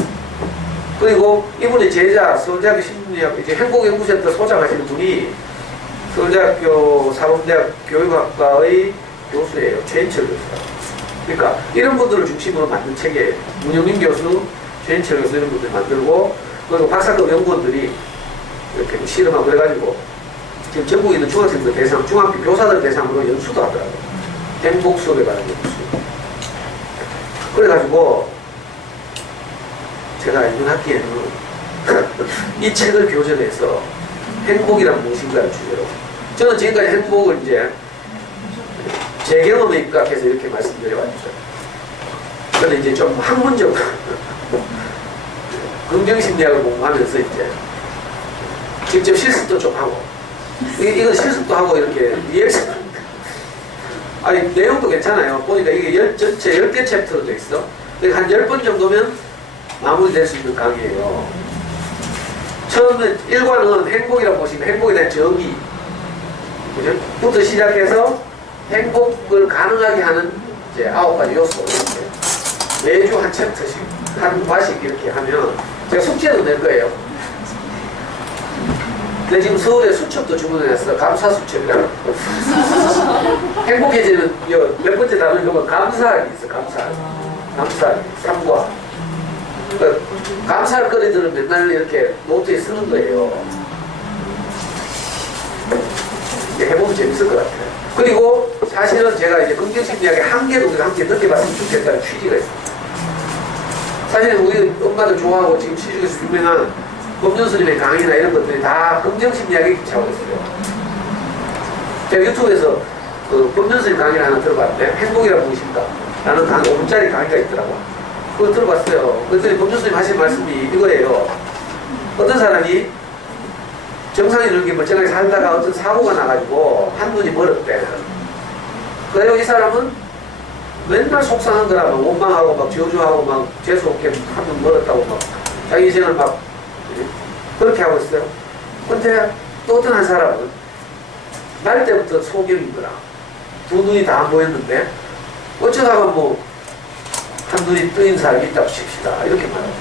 그리고 이분의 제자, 서울대학교 심리학, 이제 행복연구센터 소장하시는 분이 서울대학교 사범대학 교육학과의 교수예요. 최인철 교수가. 그러니까 이런 분들을 중심으로 만든 책이에요. 문영민 교수, 최인철 교수 이런 분들 만들고, 그리고 박사급 연구원들이 이렇게 실험하고 그래가지고 지금 전국에 있는 중학생들 대상, 중학교 교사들 대상으로 연수도 하더라고요. 행복 수업에 관한 연수. 그래가지고 제가 이번 학기에는 이 책을 교정해서 행복이란 무엇인가를 주제로, 저는 지금까지 행복을 이제 제 경험에 입각해서 이렇게 말씀드려왔죠. 그런데 이제 좀 학문적 긍정심리학을 공부하면서 이제 직접 실습도 좀 하고, 이건 실습도 하고 이렇게 리액션, 아니 내용도 괜찮아요. 보니까 이게 전체 10개 챕터로 돼 있어. 한 10번 정도면 마무리될 수 있는 강의예요. 처음에 1과는 행복이라고 보시면 행복에 대한 정의, 그죠? 부터 시작해서 행복을 가능하게 하는 이제 9가지 요소, 이렇게 매주 한 챕터씩 한 과씩 이렇게 하면 제가 숙제도 낼 거예요. 근데 지금 서울에 수첩도 주문해놨어. 감사 수첩이라고. 행복해지는 몇 번째 단어는 그러면 감사하기 있어. 감사하기 3과. 그러니까 감사할 거리들은 맨날 이렇게 노트에 쓰는 거예요. 해보면 재밌을 것 같아요. 그리고 사실은 제가 이제 긍정심리학의 한계도 우리가 함께 느껴봤으면 좋겠다는 취지가 있습니다. 사실 우리 엄마들 좋아하고 지금 시중에서 유명한 법륜스님의 강의나 이런 것들이 다 긍정심리학에 기초하고 있어요. 제가 유튜브에서 그 법륜스님 강의를 하나 들어봤는데, 행복이란 무엇인가? 라는 5분짜리 강의가 있더라고. 그거 들어봤어요. 그랬더니 법륜스님 하신 말씀이 이거예요. 어떤 사람이 정상이 이렇게 멀쩡하게 살다가 어떤 사고가 나가지고 한눈이 멀었대. 그래서 이 사람은 맨날 속상한 거라 막 원망하고 막 저주하고 막 재수없게 한눈 멀었다고 막 자기 인생을 막 그렇게 하고 있어요. 근데 또 어떤 한 사람은 날 때부터 소경인 거라. 두 눈이 다 안 보였는데 어쩌다가 뭐 한눈이 뜨인 사람이 있다고 칩시다. 이렇게 말해요.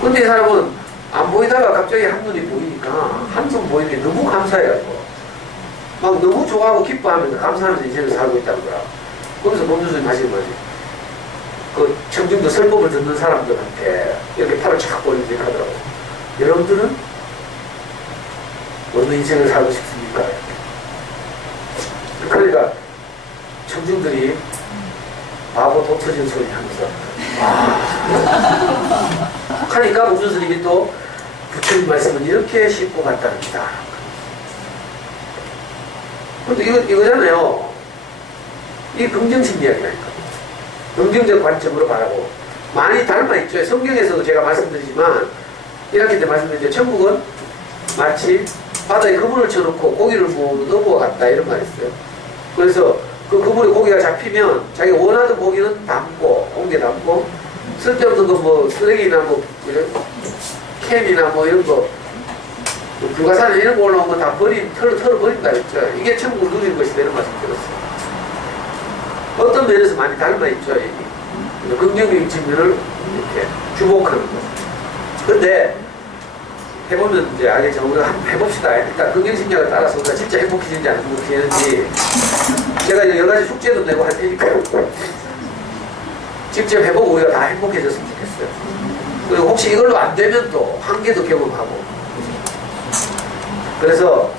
근데 이 사람은 안 보이다가 갑자기 한눈이 보이니까 한눈 보이니 너무 감사해가지고 막 너무 좋아하고 기뻐하면서 감사하면서 인생을 살고 있다는 거라. 거기서 법륜스님 하시는 말이 그 청중도 설법을 듣는 사람들한테 이렇게 팔을 쫙 벌리면서 하더라고. 여러분들은 어느 인생을 살고 싶습니까? 그러니까 청중들이 바보 도 터진 소리 하면서 하니까 법륜스님이 또 부처님 말씀은 이렇게 짚고 갔답니다. 근데 이거잖아요. 이게 긍정심리학이라니까. 긍정적 관점으로 바라고. 많이 닮아있죠. 성경에서도 제가 말씀드리지만 1학기 때 말씀드렸죠. 천국은 마치 바다에 그물을 쳐놓고 고기를 넘어와 갔다 이런 말이 있어요. 그래서 그 그물에 고기가 잡히면 자기가 원하던 고기는 담고 옮겨 담고 쓸데없는 거 뭐 쓰레기나 뭐 이런 캔이나 뭐 이런 거 불가사나 이런 거 올라온 거 다 털어버린다 했죠. 이게 천국을 누리는 것이다 이런 말씀 드렸어요. 어떤 면에서 많이 닮아있죠. 긍정적인 측면을 이렇게 주목하는 거. 근데 해보면 이제 알겠죠. 우리가 한번 해봅시다. 일단 긍정심리학을 따라서 우리가 진짜 행복해지는지 안 행복해지는지 제가 여러 가지 숙제도 내고 할 테니까 직접 해보고 우리가 다 행복해졌으면 좋겠어요. 그리고 혹시 이걸로 안 되면 또 한계도 경험하고. 그래서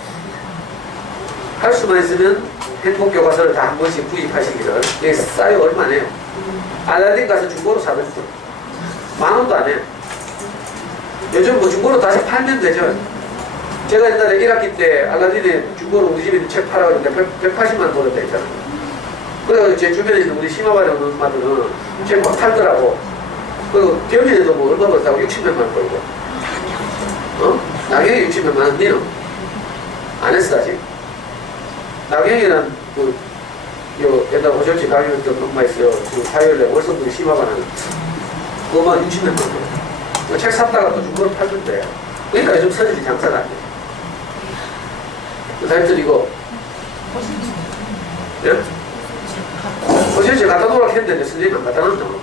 할 수만 있으면 행복 교과서를 다 한 번씩 구입하시기를. 이게 싸요. 얼마네요? 알라딘 가서 중고로 사든지 10,000원도 안 해요. 요즘 뭐 중고로 다시 팔면 되죠. 제가 옛날에 1학기 때 알라딘에 중고로 우리 집에 책 팔아가지고 180만 원 벌었다 했잖아요. 그래서 제 주변에 있는 우리 심화반에 오는 엄마들은 책 막 팔더라고. 그리고 병원에도 뭐 얼마 벌었다고 60몇만 원 벌고. 나경이 60몇만 원 니는? 안 했어 아직? 나경이는 옛날 호절지 강의했던 엄마 있어요. 그 화요일에 월성동 심화반하는 그거만 60몇만 원 벌어. 책 샀다가 또 중고로 팔던데. 그러니까 요즘 서질이 장사가 안 돼. 하여튼 이거 예? 호절지 갖다 놓으라고 했는데 선생님 안 갖다 놨다고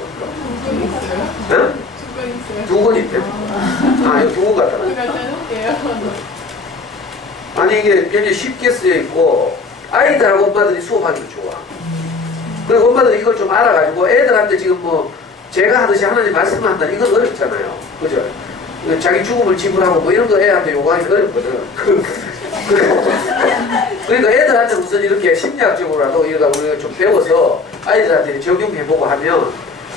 그러니까. 예? 2권 있대. 아 이거 2권 갖다 놨 아니 이게 굉장히 쉽게 쓰여 있고 아이들하고 엄마들이 수업하기도 좋아. 그리고 엄마들이 이걸 좀 알아가지고 애들한테 지금 뭐 제가 하듯이 하나님 말씀을 한다 이건 어렵잖아요. 그죠? 자기 죽음을 지불하고 뭐 이런 거 애한테 요구하기 어렵거든. 그러니까 애들한테 무슨 이렇게 심리학적으로라도 우리가 좀 배워서 아이들한테 적용해보고 하면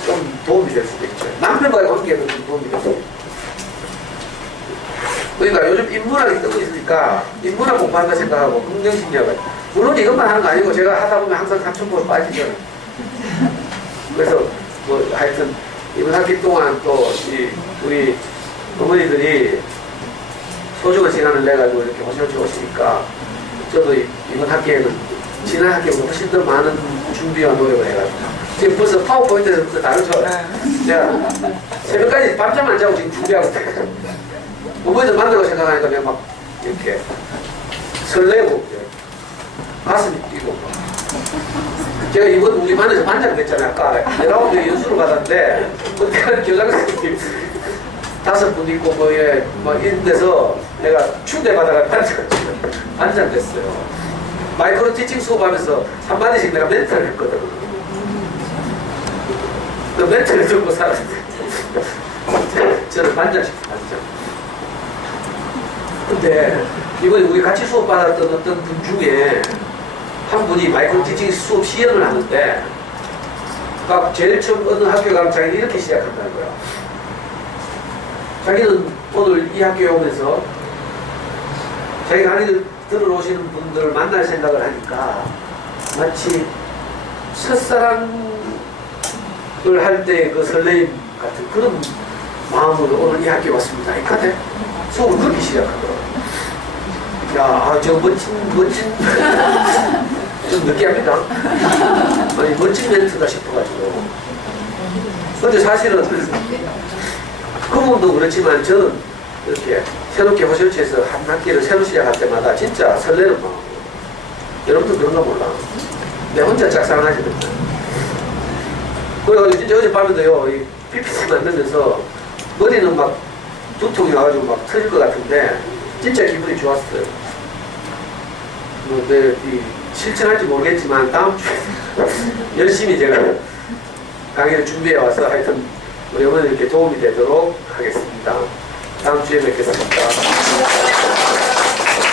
좀 도움이 될 수도 있죠. 남편과의 관계에도 좀 도움이 될 수도 있죠. 그러니까 요즘 인문학이 뜨고 있으니까 인문학 공부한다 생각하고 긍정심리학을 물론 이것만 하는 거 아니고 제가 하다 보면 항상 3,000% 빠지죠. 그래서 뭐 하여튼 이번 학기 동안 또 우리 어머니들이 소중한 시간을 내가지고 이렇게 호시호시 오시니까 저도 이번 학기에는 지난 학기보다 훨씬 더 많은 준비와 노력을 해가지고 지금 벌써 파워포인트에서부터 다르죠. 내가 새벽까지 밤잠 안 자고 지금 준비하고 있어요. 어머니들 만나고 생각하니까 내가 막 이렇게 설레고 가슴이 뛰고 제가 이번 우리 반에서 반장 됐잖아요. 아까 19명 연수를 받았는데 그때는 교장선생님 5분 있고 뭐 이런 데서 내가 추대받아가 반장 됐어요. 마이크로 티칭 수업하면서 한마디씩 내가 멘트를 했거든. 그 멘트를 듣고 살았는데 저는 반장씩 반장. 근데 이번에 우리 같이 수업받았던 어떤 분 중에 한 분이 마이크로 티칭 수업 시연을 하는데 막 제일 처음 어느 학교 가면 자기는 이렇게 시작한다는 거야. 자기는 오늘 이 학교에 오면서 자기 강의를 들으러 오시는 분들을 만날 생각을 하니까 마치 첫사랑을 할 때 그 설레임 같은 그런 마음으로 오늘 이 학교에 왔습니다. 이카테 속으로 그렇게 시작하더라고요. 야, 저 멋진 좀 느끼합니다. 아니, 멋진 멘트다 싶어가지고. 근데 사실은 그분도 그렇지만 저는 이렇게 새롭게 호실치에서 한 학기를 새로 시작할 때마다 진짜 설레는 마음. 여러분도 그런가 몰라. 내 혼자 짝사랑하지 못해. 그래가지고 진짜 어젯밤에도요, 이 PPT 만들면서 머리는 막 두통이 와가지고 막 터질 것 같은데 진짜 기분이 좋았어요. 뭐, 실천할지 모르겠지만 다음 주에 열심히 제가 강의를 준비해 와서 하여튼 우리 어머니 이렇게 도움이 되도록 하겠습니다. 다음 주에 뵙겠습니다.